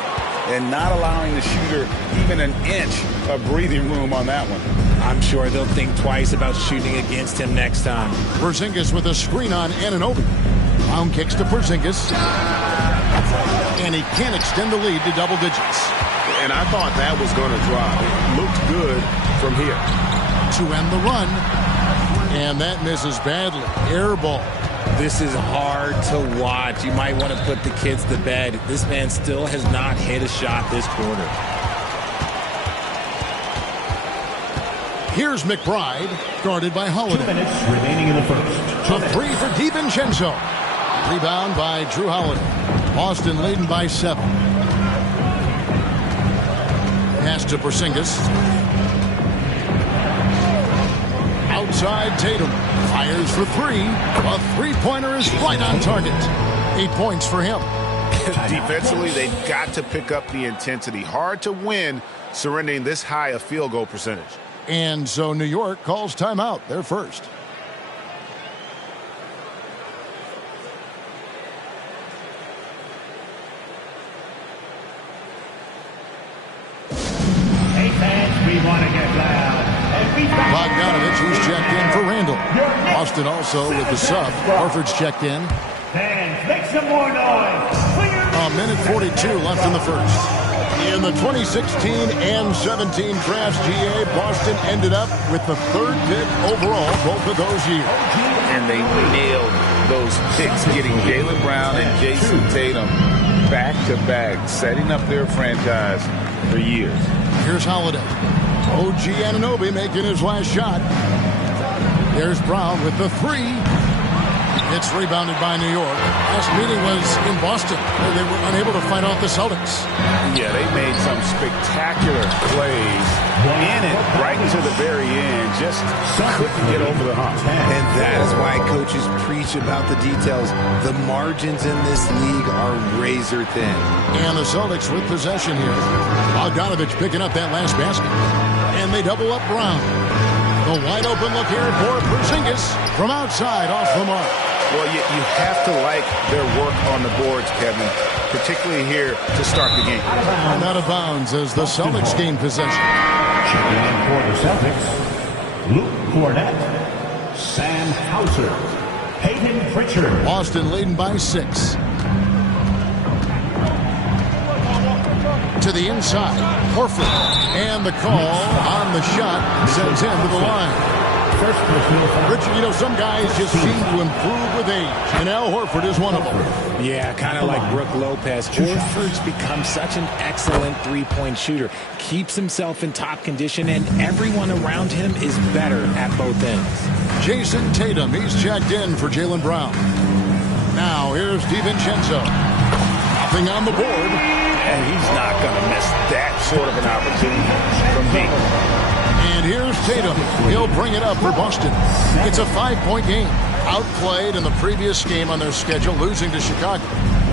And not allowing the shooter even an inch of breathing room on that one. I'm sure they'll think twice about shooting against him next time. Porzingis with a screen on Anunoby. Brown kicks to Porzingis. And he can't extend the lead to double digits. And I thought that was going to drop. It looked good from here. To end the run. And that misses badly. Air ball. This is hard to watch. You might want to put the kids to bed. This man still has not hit a shot this quarter. Here's McBride, guarded by Holiday. 2 minutes remaining in the first. A three for DiVincenzo. Rebound by Drew Holiday. Boston leading by 7. Pass to Porzingis. Outside Tatum. Fires for 3. A three-pointer is right on target. 8 points for him. Defensively, they've got to pick up the intensity. Hard to win surrendering this high a field goal percentage. And so New York calls timeout. They're first. Hey fans, we want to get loud. Bogdanovich, who's checked in for Randall. Boston also with the sub. Horford's checked in. Fans, make some more noise. A minute 42 left in the first. In the 2016 and 17 drafts, GA, Boston ended up with the 3rd pick overall both of those years. And they nailed those picks, getting Jaylen Brown and Jason Tatum back-to-back, setting up their franchise for years. Here's Holiday. OG Anunoby making his last shot. There's Brown with the 3. It's rebounded by New York. Last meeting was in Boston, where they were unable to fight off the Celtics. Yeah, they made some spectacular plays in it right to the very end. Just couldn't get over the hump. And that is why coaches preach about the details. The margins in this league are razor thin. And the Celtics with possession here. Bogdanovich picking up that last basket. And they double up Brown. The wide open look here for Porzingis from outside off the mark. Well, you have to like their work on the boards, Kevin, particularly here to start the game. And out of bounds as the Celtics gain possession. Checking in for the Celtics, Luke Cornett, Sam Hauser, Peyton Pritchard. Boston leading by 6. To the inside, Horford. And the call on the shot sends him to the line. Richard, you know, some guys just seem to improve with age, and Al Horford is one of them. Yeah, kind of like Brook Lopez. Horford's become such an excellent three-point shooter. Keeps himself in top condition, and everyone around him is better at both ends. Jason Tatum, he's checked in for Jaylen Brown. Now, here's DiVincenzo. Nothing on the board. And he's not going to miss that sort of an opportunity from deep. And here's Tatum. He'll bring it up for Boston. It's a 5-point game. Outplayed in the previous game on their schedule, losing to Chicago.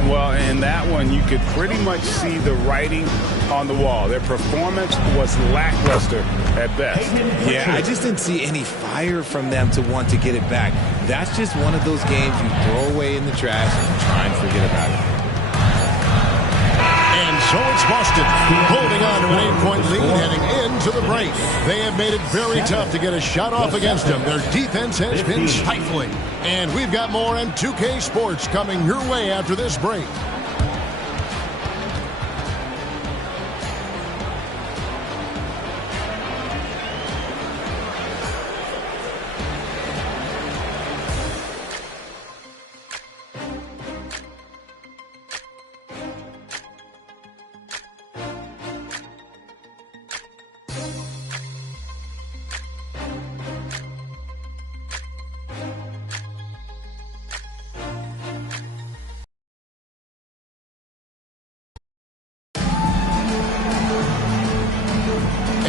Well, in that one, you could pretty much see the writing on the wall. Their performance was lackluster at best. Yeah, I just didn't see any fire from them to want to get it back. That's just one of those games you throw away in the trash and try and forget about it. And so it's Boston holding on to an 8-point lead heading into the break. They have made it very tough to get a shot off against them. Their defense has been stifling. And we've got more on 2K Sports coming your way after this break.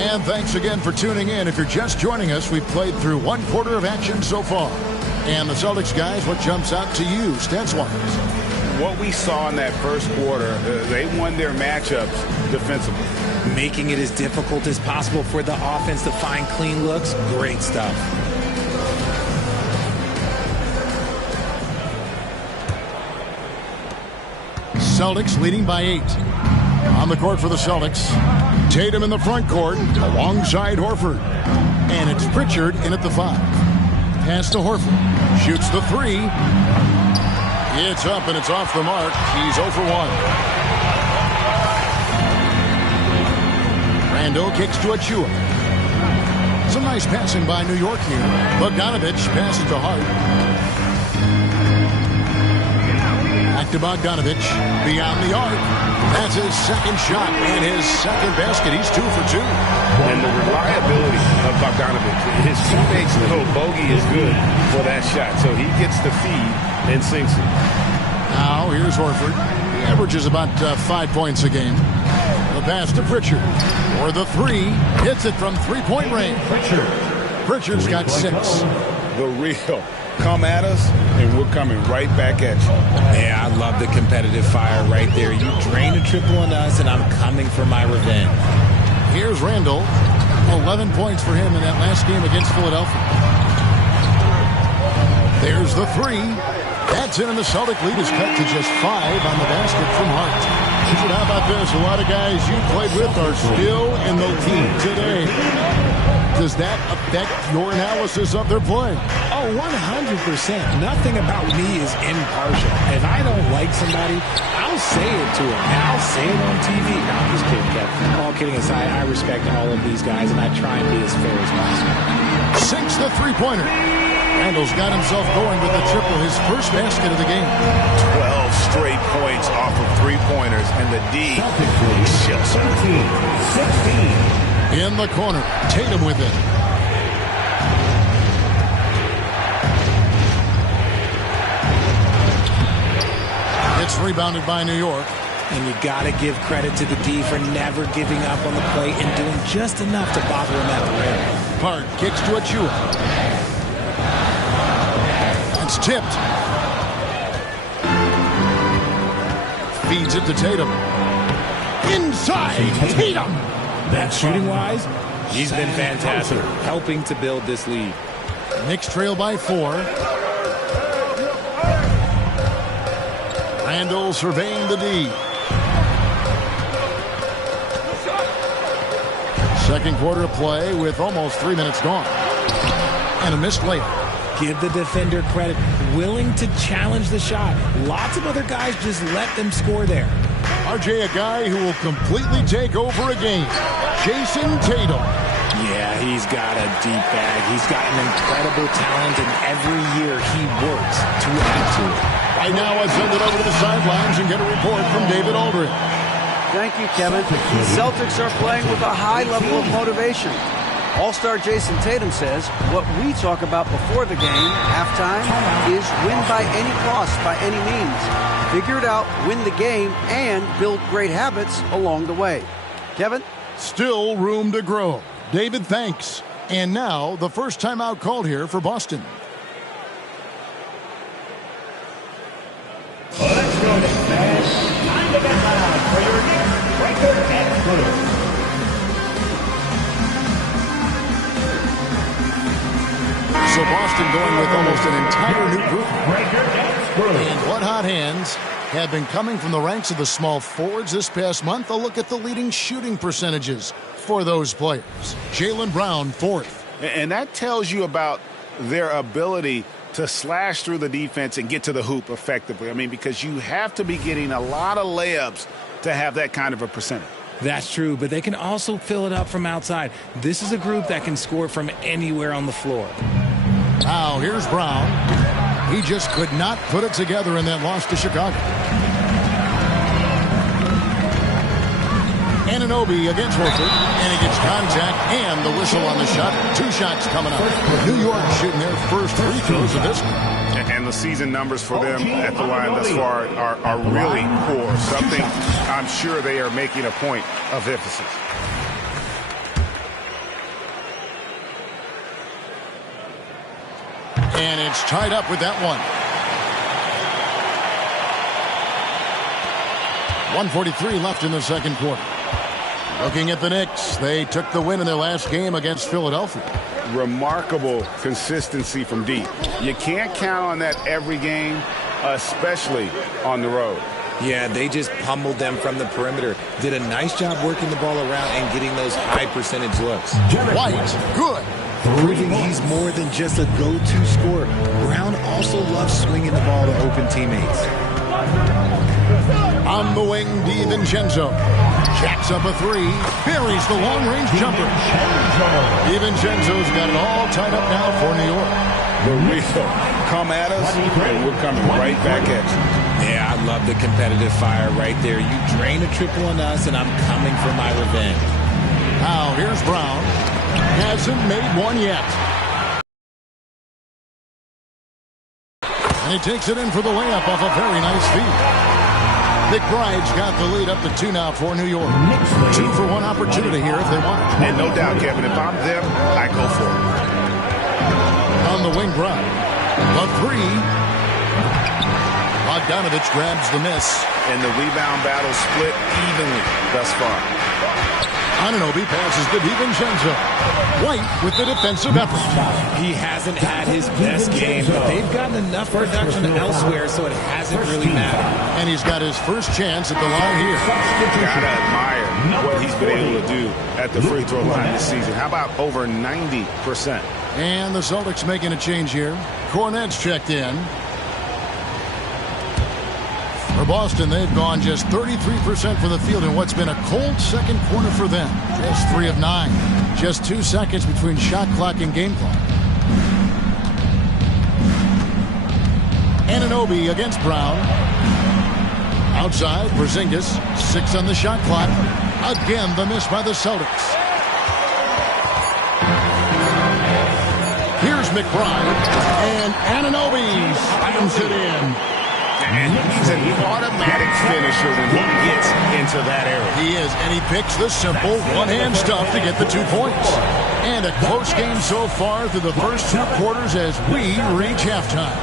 And thanks again for tuning in. If you're just joining us, we've played through 1 quarter of action so far. And the Celtics guys, what jumps out to you, stats-wise? What we saw in that first quarter, they won their matchups defensively. Making it as difficult as possible for the offense to find clean looks. Great stuff. Celtics leading by 8. On the court for the Celtics, Tatum in the front court alongside Horford. And it's Pritchard in at the 5. Pass to Horford. Shoots the 3. It's up and it's off the mark. He's 0 for 1. Randall kicks to Achua. Some nice passing by New York here. Bogdanovich passes to Hart. Back Back to Bogdanovich. Beyond the arc. That's his second shot and his second basket. He's 2 for 2. And the reliability of Bogdanovich. His teammates know bogey is good for that shot. So he gets the feed and sinks it. Now here's Horford. He averages about 5 points a game. The pass to Pritchard. For the 3. Hits it from 3-point range. Pritchard's got 6. The real. Come at us, and we're coming right back at you. Yeah, I love the competitive fire right there. You drain a triple on us, and I'm coming for my revenge. Here's Randall. 11 points for him in that last game against Philadelphia. There's the 3. That's in, and the Celtic lead is cut to just 5 on the basket from Hart. Richard, how about this? A lot of guys you played with are still in the league today. Does that affect your analysis of their play? Oh, 100%. Nothing about me is impartial. If I don't like somebody, I'll say it to them, and I'll say it on TV. No, I'm just kidding, Kevin. All kidding aside, I respect all of these guys, and I try and be as fair as possible. Sinks the three-pointer. Randall's got himself going with a triple, his first basket of the game. 12 straight points off of three-pointers, and the D shifts. 16. In the corner, Tatum with it. It's rebounded by New York. And you got to give credit to the D for never giving up on the plate and doing just enough to bother him at the rim. Hart kicks to Achua. It's tipped. Feeds it to Tatum. Inside, Tatum. That shooting-wise, he's been fantastic, helping to build this lead. Knicks trail by 4. Randall surveying the D. Second quarter of play with almost 3 minutes gone. And a missed layup. Give the defender credit, willing to challenge the shot. Lots of other guys just let them score there. RJ, a guy who will completely take over a game. Jason Tatum. Yeah, he's got a deep bag. He's got an incredible talent, and every year he works to add to it. Right now, I send it over to the sidelines and get a report from David Aldridge. Thank you, Kevin. The Celtics are playing with a high level of motivation. All-star Jason Tatum says what we talk about before the game, halftime, is win by any cost, by any means. Figure it out, win the game, and build great habits along the way. Kevin? Still room to grow. David, thanks. And now, the first timeout called here for Boston. Let's go, Knicks fans. Time to get loud for your Knicks record expert. So Boston going with almost an entire new group. And what hot hands have been coming from the ranks of the small forwards this past month. A look at the leading shooting percentages for those players. Jaylen Brown, 4th. And that tells you about their ability to slash through the defense and get to the hoop effectively. I mean, because you have to be getting a lot of layups to have that kind of a percentage. That's true, but they can also fill it up from outside. This is a group that can score from anywhere on the floor. Now, here's Brown. He just could not put it together in that loss to Chicago. Anunoby against Horford, and he gets contact and the whistle on the shot. 2 shots coming up. New York shooting their first free throws of this one. And the season numbers for them at the line thus far are really poor. Something I'm sure they are making a point of emphasis. And it's tied up with that one. 1:43 left in the second quarter. Looking at the Knicks, they took the win in their last game against Philadelphia. Remarkable consistency from deep. You can't count on that every game, especially on the road. Yeah, they just pummeled them from the perimeter. Did a nice job working the ball around and getting those high percentage looks. White, good. Proving he's more than just a go-to scorer. Brown also loves swinging the ball to open teammates. On the wing, DiVincenzo. Jacks up a 3. Buries the long-range jumper. DiVincenzo's got it all tied up now for New York. The real come at us, and we're coming right back at you. Yeah, I love the competitive fire right there. You drain a triple on us, and I'm coming for my revenge. Now, here's Brown. Hasn't made one yet. And he takes it in for the layup off a very nice feed. McBride's got the lead up to 2 now for New York. 2 for 1 opportunity here if they want it. And no doubt, Kevin, if I'm them, I go for it. On the wing run. The 3. Bogdanovich grabs the miss. And the rebound battle split evenly thus far. Anunoby passes to DiVincenzo. White with the defensive effort. He hasn't had his best game, but they've gotten enough production elsewhere, so it hasn't really mattered. And he's got his first chance at the line here. Gotta admire what he's been able to do at the free throw line this season. How about over 90%? And the Celtics making a change here. Cornette's checked in. For Boston, they've gone just 33% for the field in what's been a cold second quarter for them. Just 3 of 9. Just 2 seconds between shot clock and game clock. Anunoby against Brown. Outside, Porzingis. 6 on the shot clock. Again, the miss by the Celtics. Here's McBride. And Anunoby slams it in. And he's an automatic finisher when he gets into that area. He is, and he picks the simple one-hand stuff to get the 2 points. And a close game so far through the first 2 quarters as we reach halftime.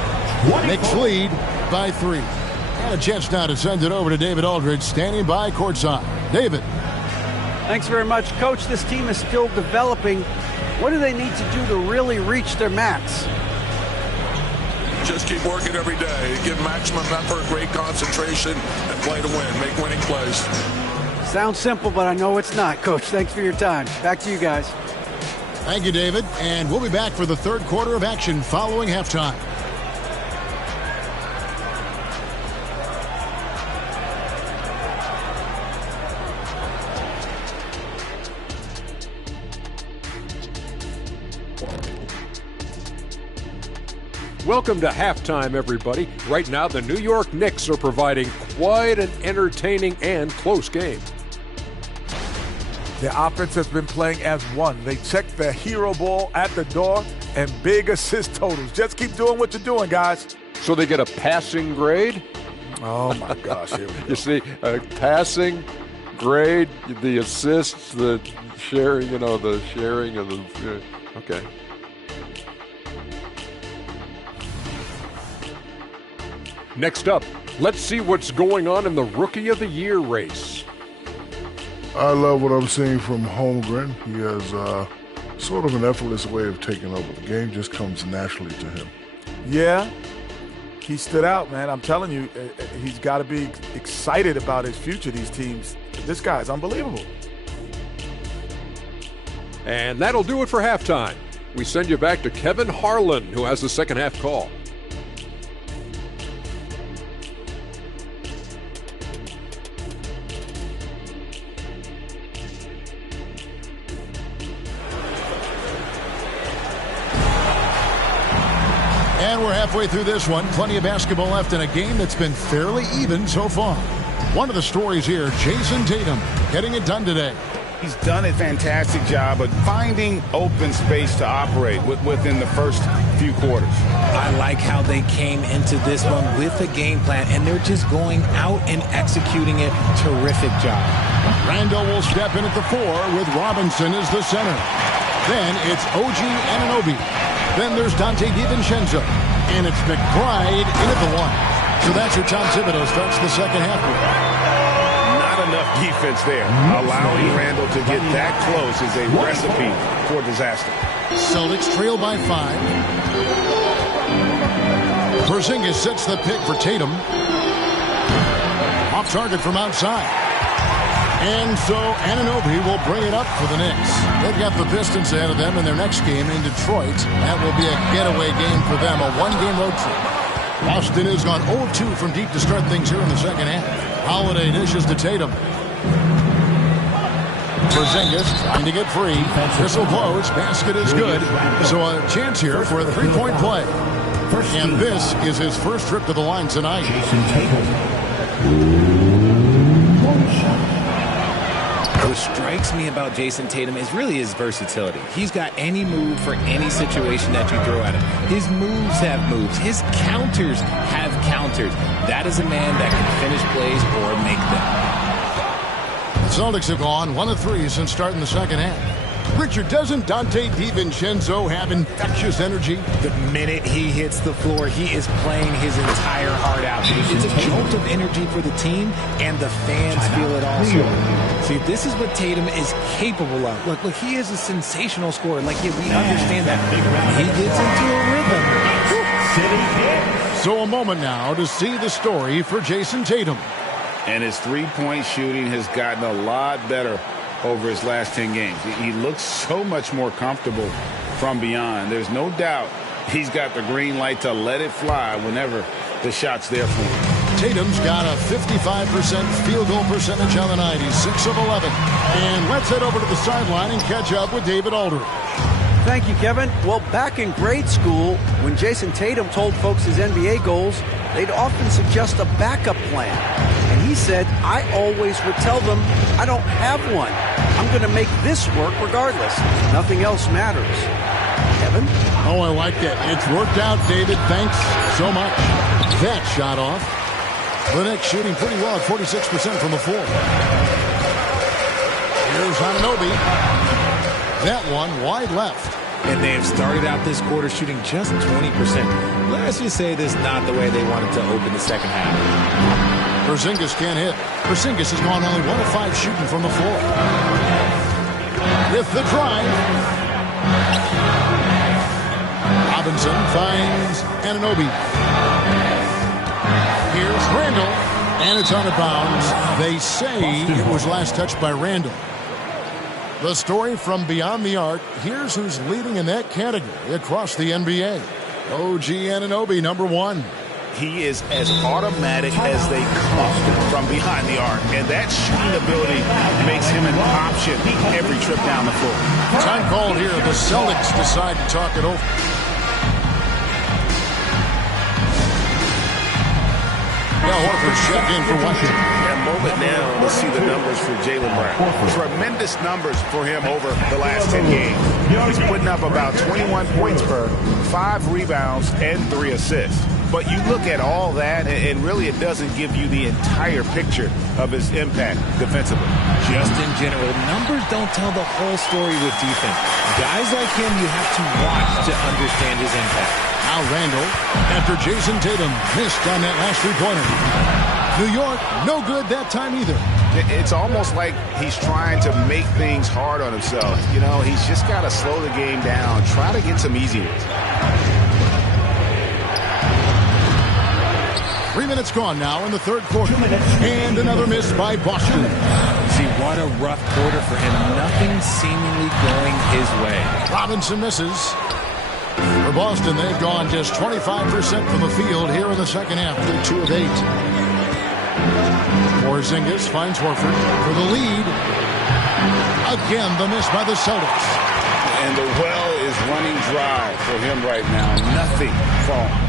Knicks lead by 3. And a chance now to send it over to David Aldridge, standing by courtside. David. Thanks very much, Coach. This team is still developing. What do they need to do to really reach their max? Just keep working every day. Give maximum effort, great concentration, and play to win. Make winning plays. Sounds simple, but I know it's not, Coach. Thanks for your time. Back to you guys. Thank you, David. And we'll be back for the 3rd quarter of action following halftime. Welcome to halftime, everybody. Right now, the New York Knicks are providing quite an entertaining and close game. The offense has been playing as one. They check the hero ball at the door and big assist totals. Just keep doing what you're doing, guys. So they get a passing grade? Oh, my gosh. Here we go. You see, passing grade, the assists, the sharing, the sharing of the... Okay. Next up, let's see what's going on in the Rookie of the Year race. I love what I'm seeing from Holmgren. He has sort of an effortless way of taking over. The game just comes naturally to him. Yeah, he stood out, man. I'm telling you, he's got to be excited about his future, these teams. This guy is unbelievable. And that'll do it for halftime. We send you back to Kevin Harlan, who has the second half call. And we're halfway through this one. Plenty of basketball left in a game that's been fairly even so far. One of the stories here, Jason Tatum getting it done today. He's done a fantastic job of finding open space to operate within the first few quarters. I like how they came into this one with a game plan, and they're just going out and executing it. Terrific job. Randall will step in at the 4 with Robinson as the center. Then it's OG Anunoby. Then there's Dante DiVincenzo. And it's McBride in at the 1. So that's where Tom Thibodeau starts the second half with. Not enough defense there. Allowing Randall to get that close is a recipe for disaster. Celtics trail by 5. Porzingis sets the pick for Tatum. Off target from outside. And so Anunoby will bring it up for the Knicks. They've got the Pistons ahead of them in their next game in Detroit. That will be a getaway game for them, a one-game road trip. Boston has gone 0-2 from deep to start things here in the second half. Holiday dishes to Tatum. Porzingis trying to get free. Whistle blows. Basket is good. So a chance here for a three-point play. And this is his first trip to the line tonight. What strikes me about Jason Tatum is really his versatility. He's got any move for any situation that you throw at him. His moves have moves. His counters have counters. That is a man that can finish plays or make them. The Celtics have gone 1 of 3 since starting the second half. Richard, doesn't Dante DiVincenzo have infectious energy? The minute he hits the floor, he is playing his entire heart out. It's a jolt of energy for the team, and the fans feel it also. See, this is what Tatum is capable of. Look, he is a sensational scorer. We understand that. He gets into a rhythm. So a moment now to see the story for Jason Tatum. And his three-point shooting has gotten a lot better over his last 10 games. He looks so much more comfortable from beyond. There's no doubt he's got the green light to let it fly whenever the shot's there for him. Tatum's got a 55% field goal percentage on the night. He's 6 of 11. And let's head over to the sideline and catch up with David Aldridge. Thank you, Kevin. Well, back in grade school, when Jason Tatum told folks his NBA goals, they'd often suggest a backup plan. And he said, I always would tell them, I don't have one. I'm going to make this work regardless. Nothing else matters. Kevin? Oh, I like that. It's worked out, David. Thanks so much. That shot off. The Knicks shooting pretty well at 46% from the floor. Here's Anunoby. That one wide left. And they have started out this quarter shooting just 20%. Let's just say this is not the way they wanted to open the second half. Porzingis can't hit. Porzingis has gone only 1 of 5 shooting from the floor. With the drive. Robinson finds Anunoby. Here's Randall. And it's out of bounds. They say it was last touched by Randall. The story from beyond the arc. Here's who's leading in that category across the NBA. OG Anunoby, number 1. He is as automatic as they come from behind the arc. And that shooting ability makes him an option every trip down the floor. Time called here. The Celtics decide to talk it over. Now Horford checked in for Washington. That moment now, let's see the numbers for Jaylen Brown. Tremendous numbers for him over the last 10 games. He's putting up about 21 points per 5 rebounds and 3 assists. But you look at all that, and really it doesn't give you the entire picture of his impact defensively. Just in general, numbers don't tell the whole story with defense. Guys like him, you have to watch to understand his impact. Now Randall, after Jason Tatum missed on that last three-pointer. New York, no good that time either. It's almost like he's trying to make things hard on himself. You know, he's just got to slow the game down, try to get some easy ones. 3 minutes gone now in the third quarter. And another miss by Boston. See, what a rough quarter for him. Nothing seemingly going his way. Robinson misses. For Boston, they've gone just 25% from the field here in the second half. 2 of 8. Porzingis finds Horford for the lead. Again, the miss by the Celtics. And the well is running dry for him right now. Nothing falling.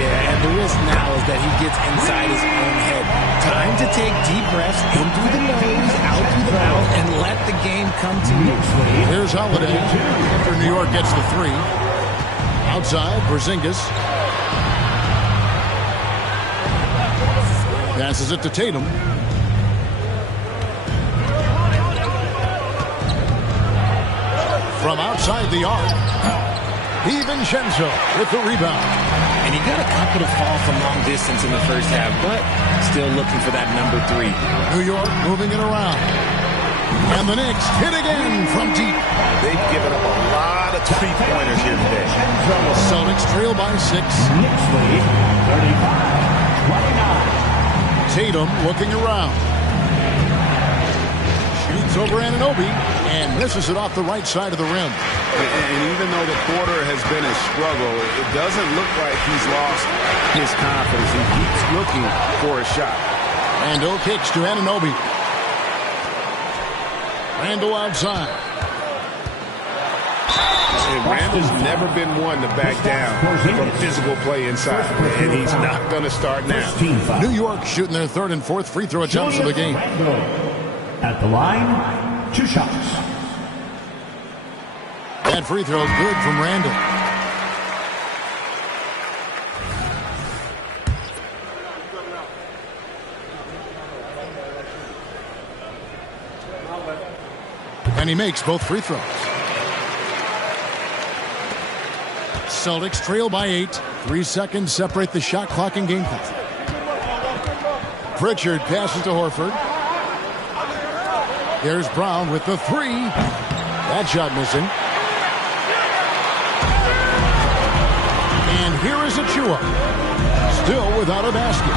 Yeah, and the risk now is that he gets inside his own head. Time to take deep breaths in through the nose, out through the mouth, and let the game come to you. Here's Holiday after New York gets the 3. Outside, Porzingis. Passes it to Tatum. From outside the arc, DiVincenzo with the rebound. And he got a couple to fall from long distance in the first half, but still looking for that number 3. New York moving it around. And the Knicks hit again from deep. They've given up a lot of three-pointers here today. The Celtics trail by 6. Knicks lead 35-29. Tatum looking around. Shoots over Anunoby and misses it off the right side of the rim. And even though the quarter has been a struggle, it doesn't look like he's lost his confidence. He keeps looking for a shot. Randall kicks to Anunoby. Randall outside. And Randall's never been one to back down from physical play inside, and he's not going to start now. New York shooting their third and fourth free throw attempts of the game. At the line, 2 shots. That free throw is good from Randall. And he makes both free throws. Celtics trail by 8. 3 seconds separate the shot clock and game clock. Pritchard passes to Horford. There's Brown with the 3. That shot missing. And here is Achua. Still without a basket.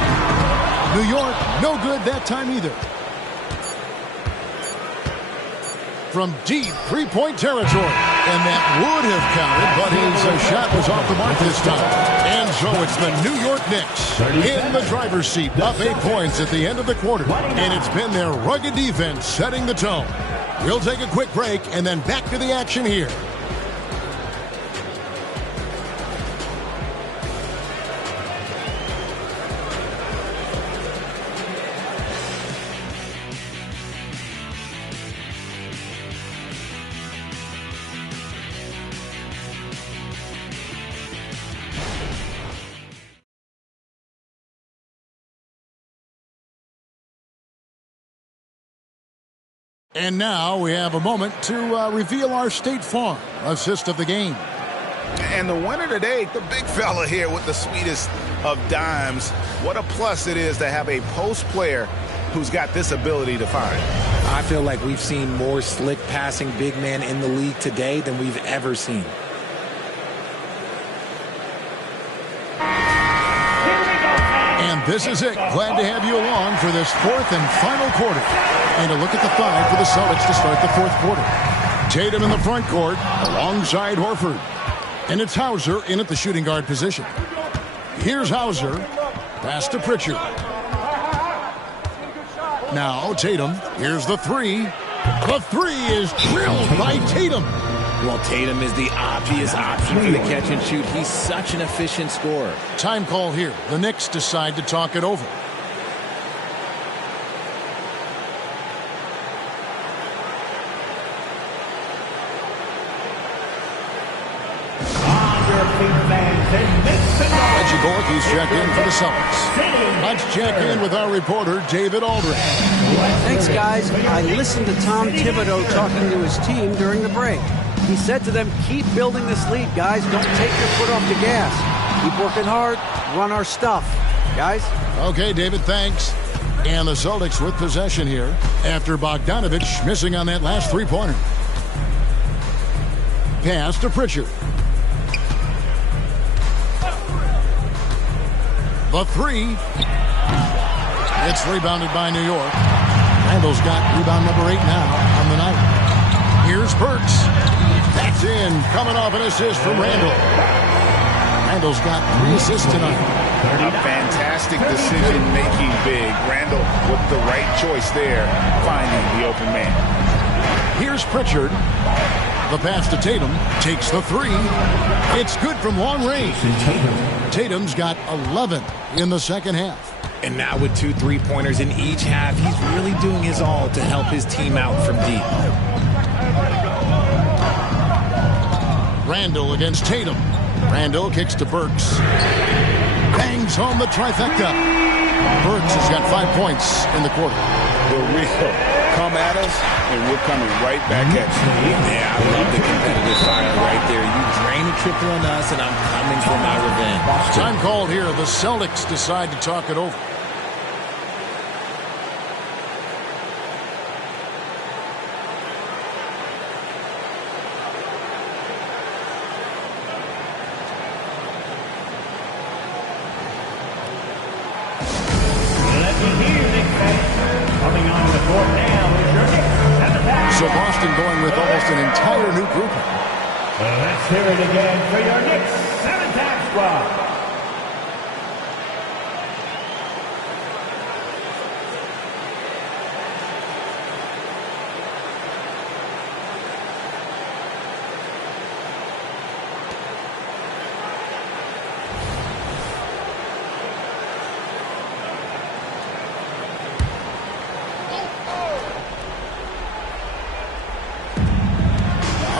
New York, no good that time either. From deep three-point territory. And that would have counted, but his shot was off the mark this time. And so it's the New York Knicks in the driver's seat, up 8 points at the end of the quarter. And it's been their rugged defense setting the tone. We'll take a quick break and then back to the action here. And now we have a moment to reveal our State Farm assist of the game. And the winner today, the big fella here with the sweetest of dimes. What a plus it is to have a post player who's got this ability to find. I feel like we've seen more slick passing big men in the league today than we've ever seen. And this is it. Glad to have you along for this fourth and final quarter. And a look at the 5 for the Celtics to start the fourth quarter. Tatum in the front court alongside Horford. And it's Hauser in at the shooting guard position. Here's Hauser. Pass to Pritchard. Now Tatum. Here's the 3. The 3 is drilled by Tatum. Well, Tatum is the obvious option for the catch and shoot. He's such an efficient scorer. Time call here. The Knicks decide to talk it over. Reggie Borges checked in for the Celtics. Let's check in with our reporter, David Aldridge. Thanks, guys. I listened to Tom Thibodeau talking to his team during the break. He said to them, keep building this lead, guys. Don't take your foot off the gas. Keep working hard. Run our stuff. Guys? Okay, David, thanks. And the Celtics with possession here after Bogdanovich missing on that last three-pointer. Pass to Pritchard. The 3. It's rebounded by New York. Randall's got rebound number 8 now on the night. Here's Burks. That's in. Coming off an assist from Randall. Randall's got 3 assists tonight. A fantastic decision-making big. Randall with the right choice there, finding the open man. Here's Pritchard. The pass to Tatum. Takes the 3. It's good from long range. Tatum's got 11 in the second half. And now with 2 3-pointers in each half, he's really doing his all to help his team out from deep. Randall against Tatum. Randall kicks to Burks. Bangs home the trifecta. Burks has got 5 points in the quarter. The real come at us, and we're coming right back at you. Yeah, I love the competitive fire right there. You drain a triple on us, and I'm coming for my revenge. Time called here. The Celtics decide to talk it over. So Boston going with almost an entire new group. Let's hear it again for your Knicks 7-time squad.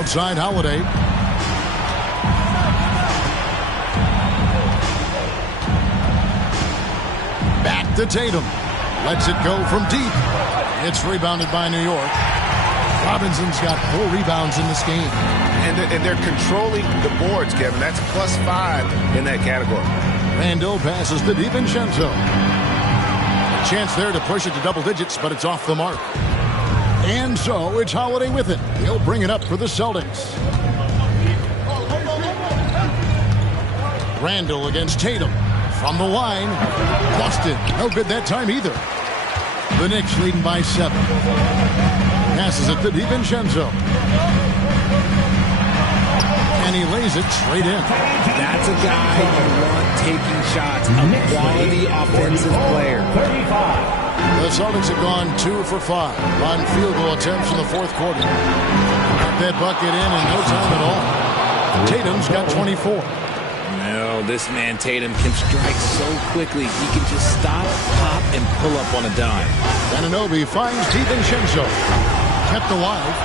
outside Holiday. Back to Tatum. Lets it go from deep. It's rebounded by New York. Robinson's got 4 rebounds in this game. And they're controlling the boards, Kevin. That's +5 in that category. Randall passes to DiVincenzo. A chance there to push it to double digits, but it's off the mark. And so it's Holiday with it. He'll bring it up for the Celtics. Randall against Tatum. From the line. Lost it. No good that time either. The Knicks leading by 7. Passes it to DiVincenzo. And he lays it straight in. That's a guy you want taking shots. A quality offensive player. The Celtics have gone 2 for 5 on field goal attempts in the fourth quarter. Got that bucket in no time at all. Tatum's got 24. No, this man Tatum can strike so quickly. He can just stop, pop, and pull up on a dime. Anunoby finds DiVincenzo. Kept alive.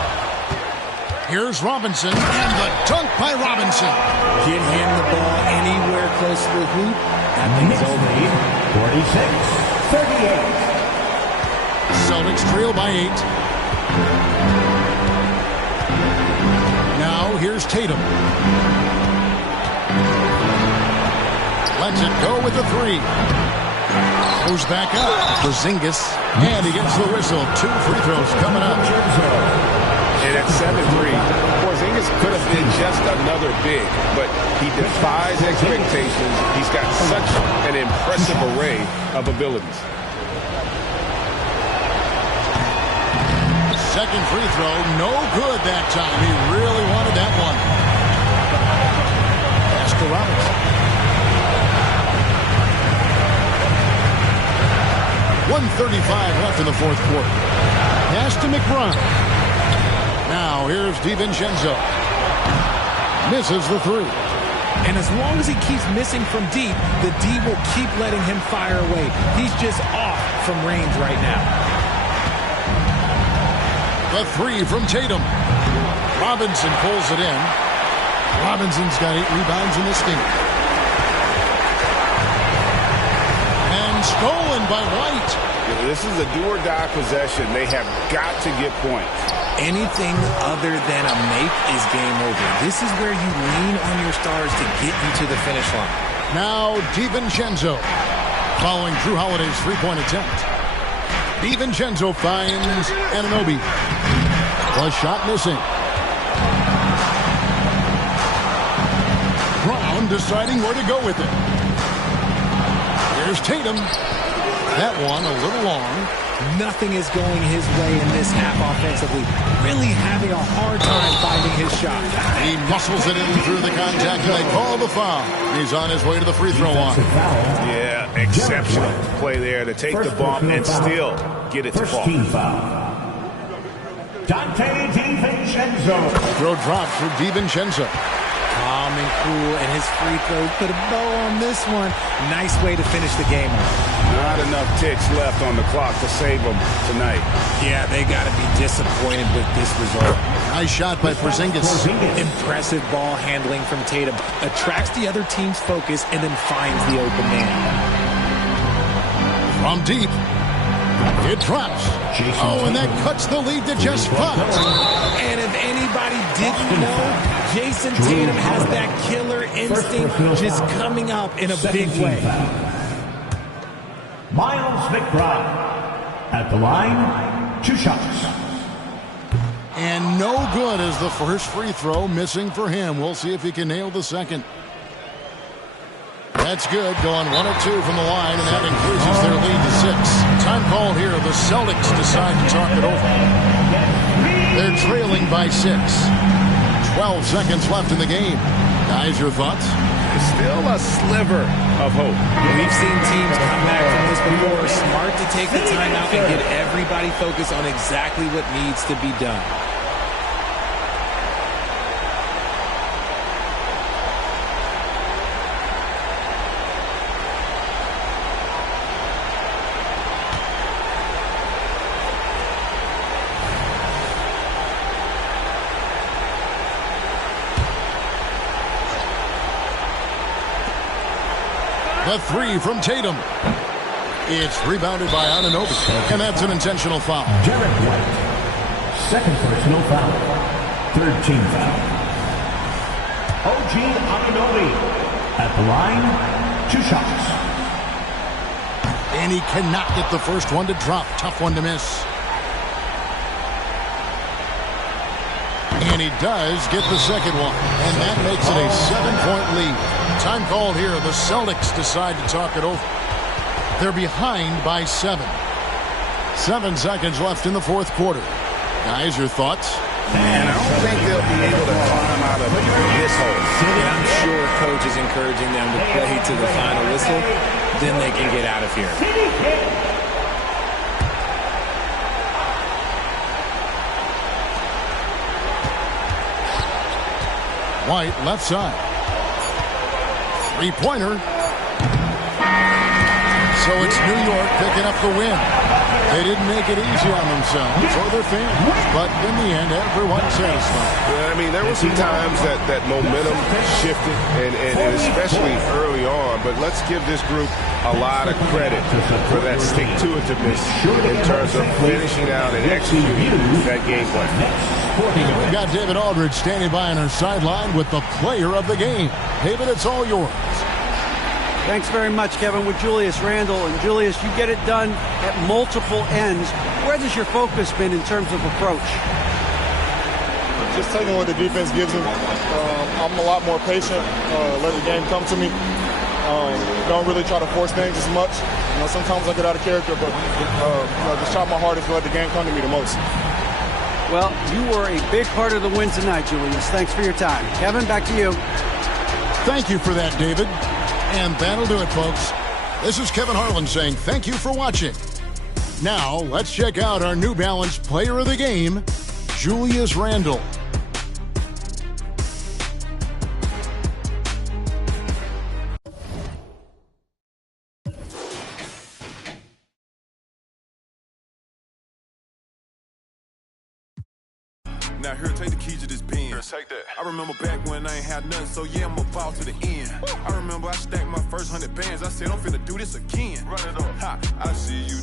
Here's Robinson, and the dunk by Robinson. Get him the ball anywhere close to the hoop. That thing's over. 46-38. Celtics trail by 8. Now here's Tatum. Lets it go with the 3. Goes back up. Porzingis. And he gets the whistle. 2 free throws coming up. And at 7-3, Porzingis could have been just another big, but he defies expectations. He's got such an impressive array of abilities. Second free throw, no good that time. He really wanted that one. Pass to Robinson. 1:35 left in the fourth quarter. Pass to McBride. Now here's DiVincenzo. Misses the 3. And as long as he keeps missing from deep, the D will keep letting him fire away. He's just off from range right now. The 3 from Tatum. Robinson pulls it in. Robinson's got 8 rebounds in this game. And stolen by White. This is a do-or-die possession. They have got to get points. Anything other than a make is game over. This is where you lean on your stars to get you to the finish line. Now DiVincenzo following Drew Holiday's three-point attempt. DiVincenzo finds Anunoby. The shot missing. Brown deciding where to go with it. Here's Tatum. That one a little long. Nothing is going his way in this half offensively. Really having a hard time finding his shot. He muscles it in through the contact, and they call the foul. He's on his way to the free throw line. Yeah, exceptional play there to take the bump and still get it to fall. Dante DiVincenzo. Throw drops for DiVincenzo. Calm and cool, and his free throw put a bow on this one. Nice way to finish the game off. Not enough ticks left on the clock to save them tonight. Yeah, they got to be disappointed with this result. Nice shot by Porzingis. Impressive ball handling from Tatum. Attracts the other team's focus and then finds the open man. From deep. It drops. Oh, and that cuts the lead to just 5. And if anybody didn't know, Jason Tatum has that killer instinct just coming up in a big way. Miles McBride at the line, 2 shots. And no good as the first free throw missing for him. We'll see if he can nail the second. That's good, going 1 of 2 from the line, and that increases their lead to 6. Time call here. The Celtics decide to talk it over. They're trailing by 6. 12 seconds left in the game. Guys, your thoughts? Still a sliver of hope. We've seen teams come back from this before. Smart to take the time out and get everybody focused on exactly what needs to be done. The three from Tatum. It's rebounded by Anunoby, and that's an intentional foul. Derek White, second personal foul. Third team foul. OG Anunoby at the line, 2 shots. And he cannot get the first one to drop. Tough one to miss. And he does get the second one. And that makes it a 7-point lead. Time called here. The Celtics decide to talk it over. They're behind by 7. 7 seconds left in the fourth quarter. Guys, your thoughts? And I don't think they'll be able to climb out of this hole. And I'm sure coach is encouraging them to play to the final whistle. Then they can get out of here. White, left side. Three-pointer. So it's New York picking up the win. They didn't make it easy on themselves or their fans, but in the end, everyone's satisfied. Yeah, I mean, there were some times that momentum shifted, and especially early on, but let's give this group a lot of credit for that stick-to-itiveness in terms of finishing out and executing that game plan. We've got David Aldridge standing by on our sideline with the player of the game. David, it's all yours. Thanks very much, Kevin, with Julius Randle. And Julius, you get it done at multiple ends. Where has your focus been in terms of approach? Just taking what the defense gives me. I'm a lot more patient, let the game come to me. Don't really try to force things as much. Sometimes I get out of character, but just try my hardest to let the game come to me the most. Well, you were a big part of the win tonight, Julius. Thanks for your time. Kevin, back to you. Thank you for that, David. And that'll do it, folks. This is Kevin Harlan saying thank you for watching. Now, let's check out our New Balance player of the game, Julius Randle. Now here, take the key to this pen. Here, take that. I remember back when I ain't had nothing, so yeah, I'ma fall to the end. I remember I stacked my first 100 bands. I said, I'm finna do this again. Run it up. Ha, I see you.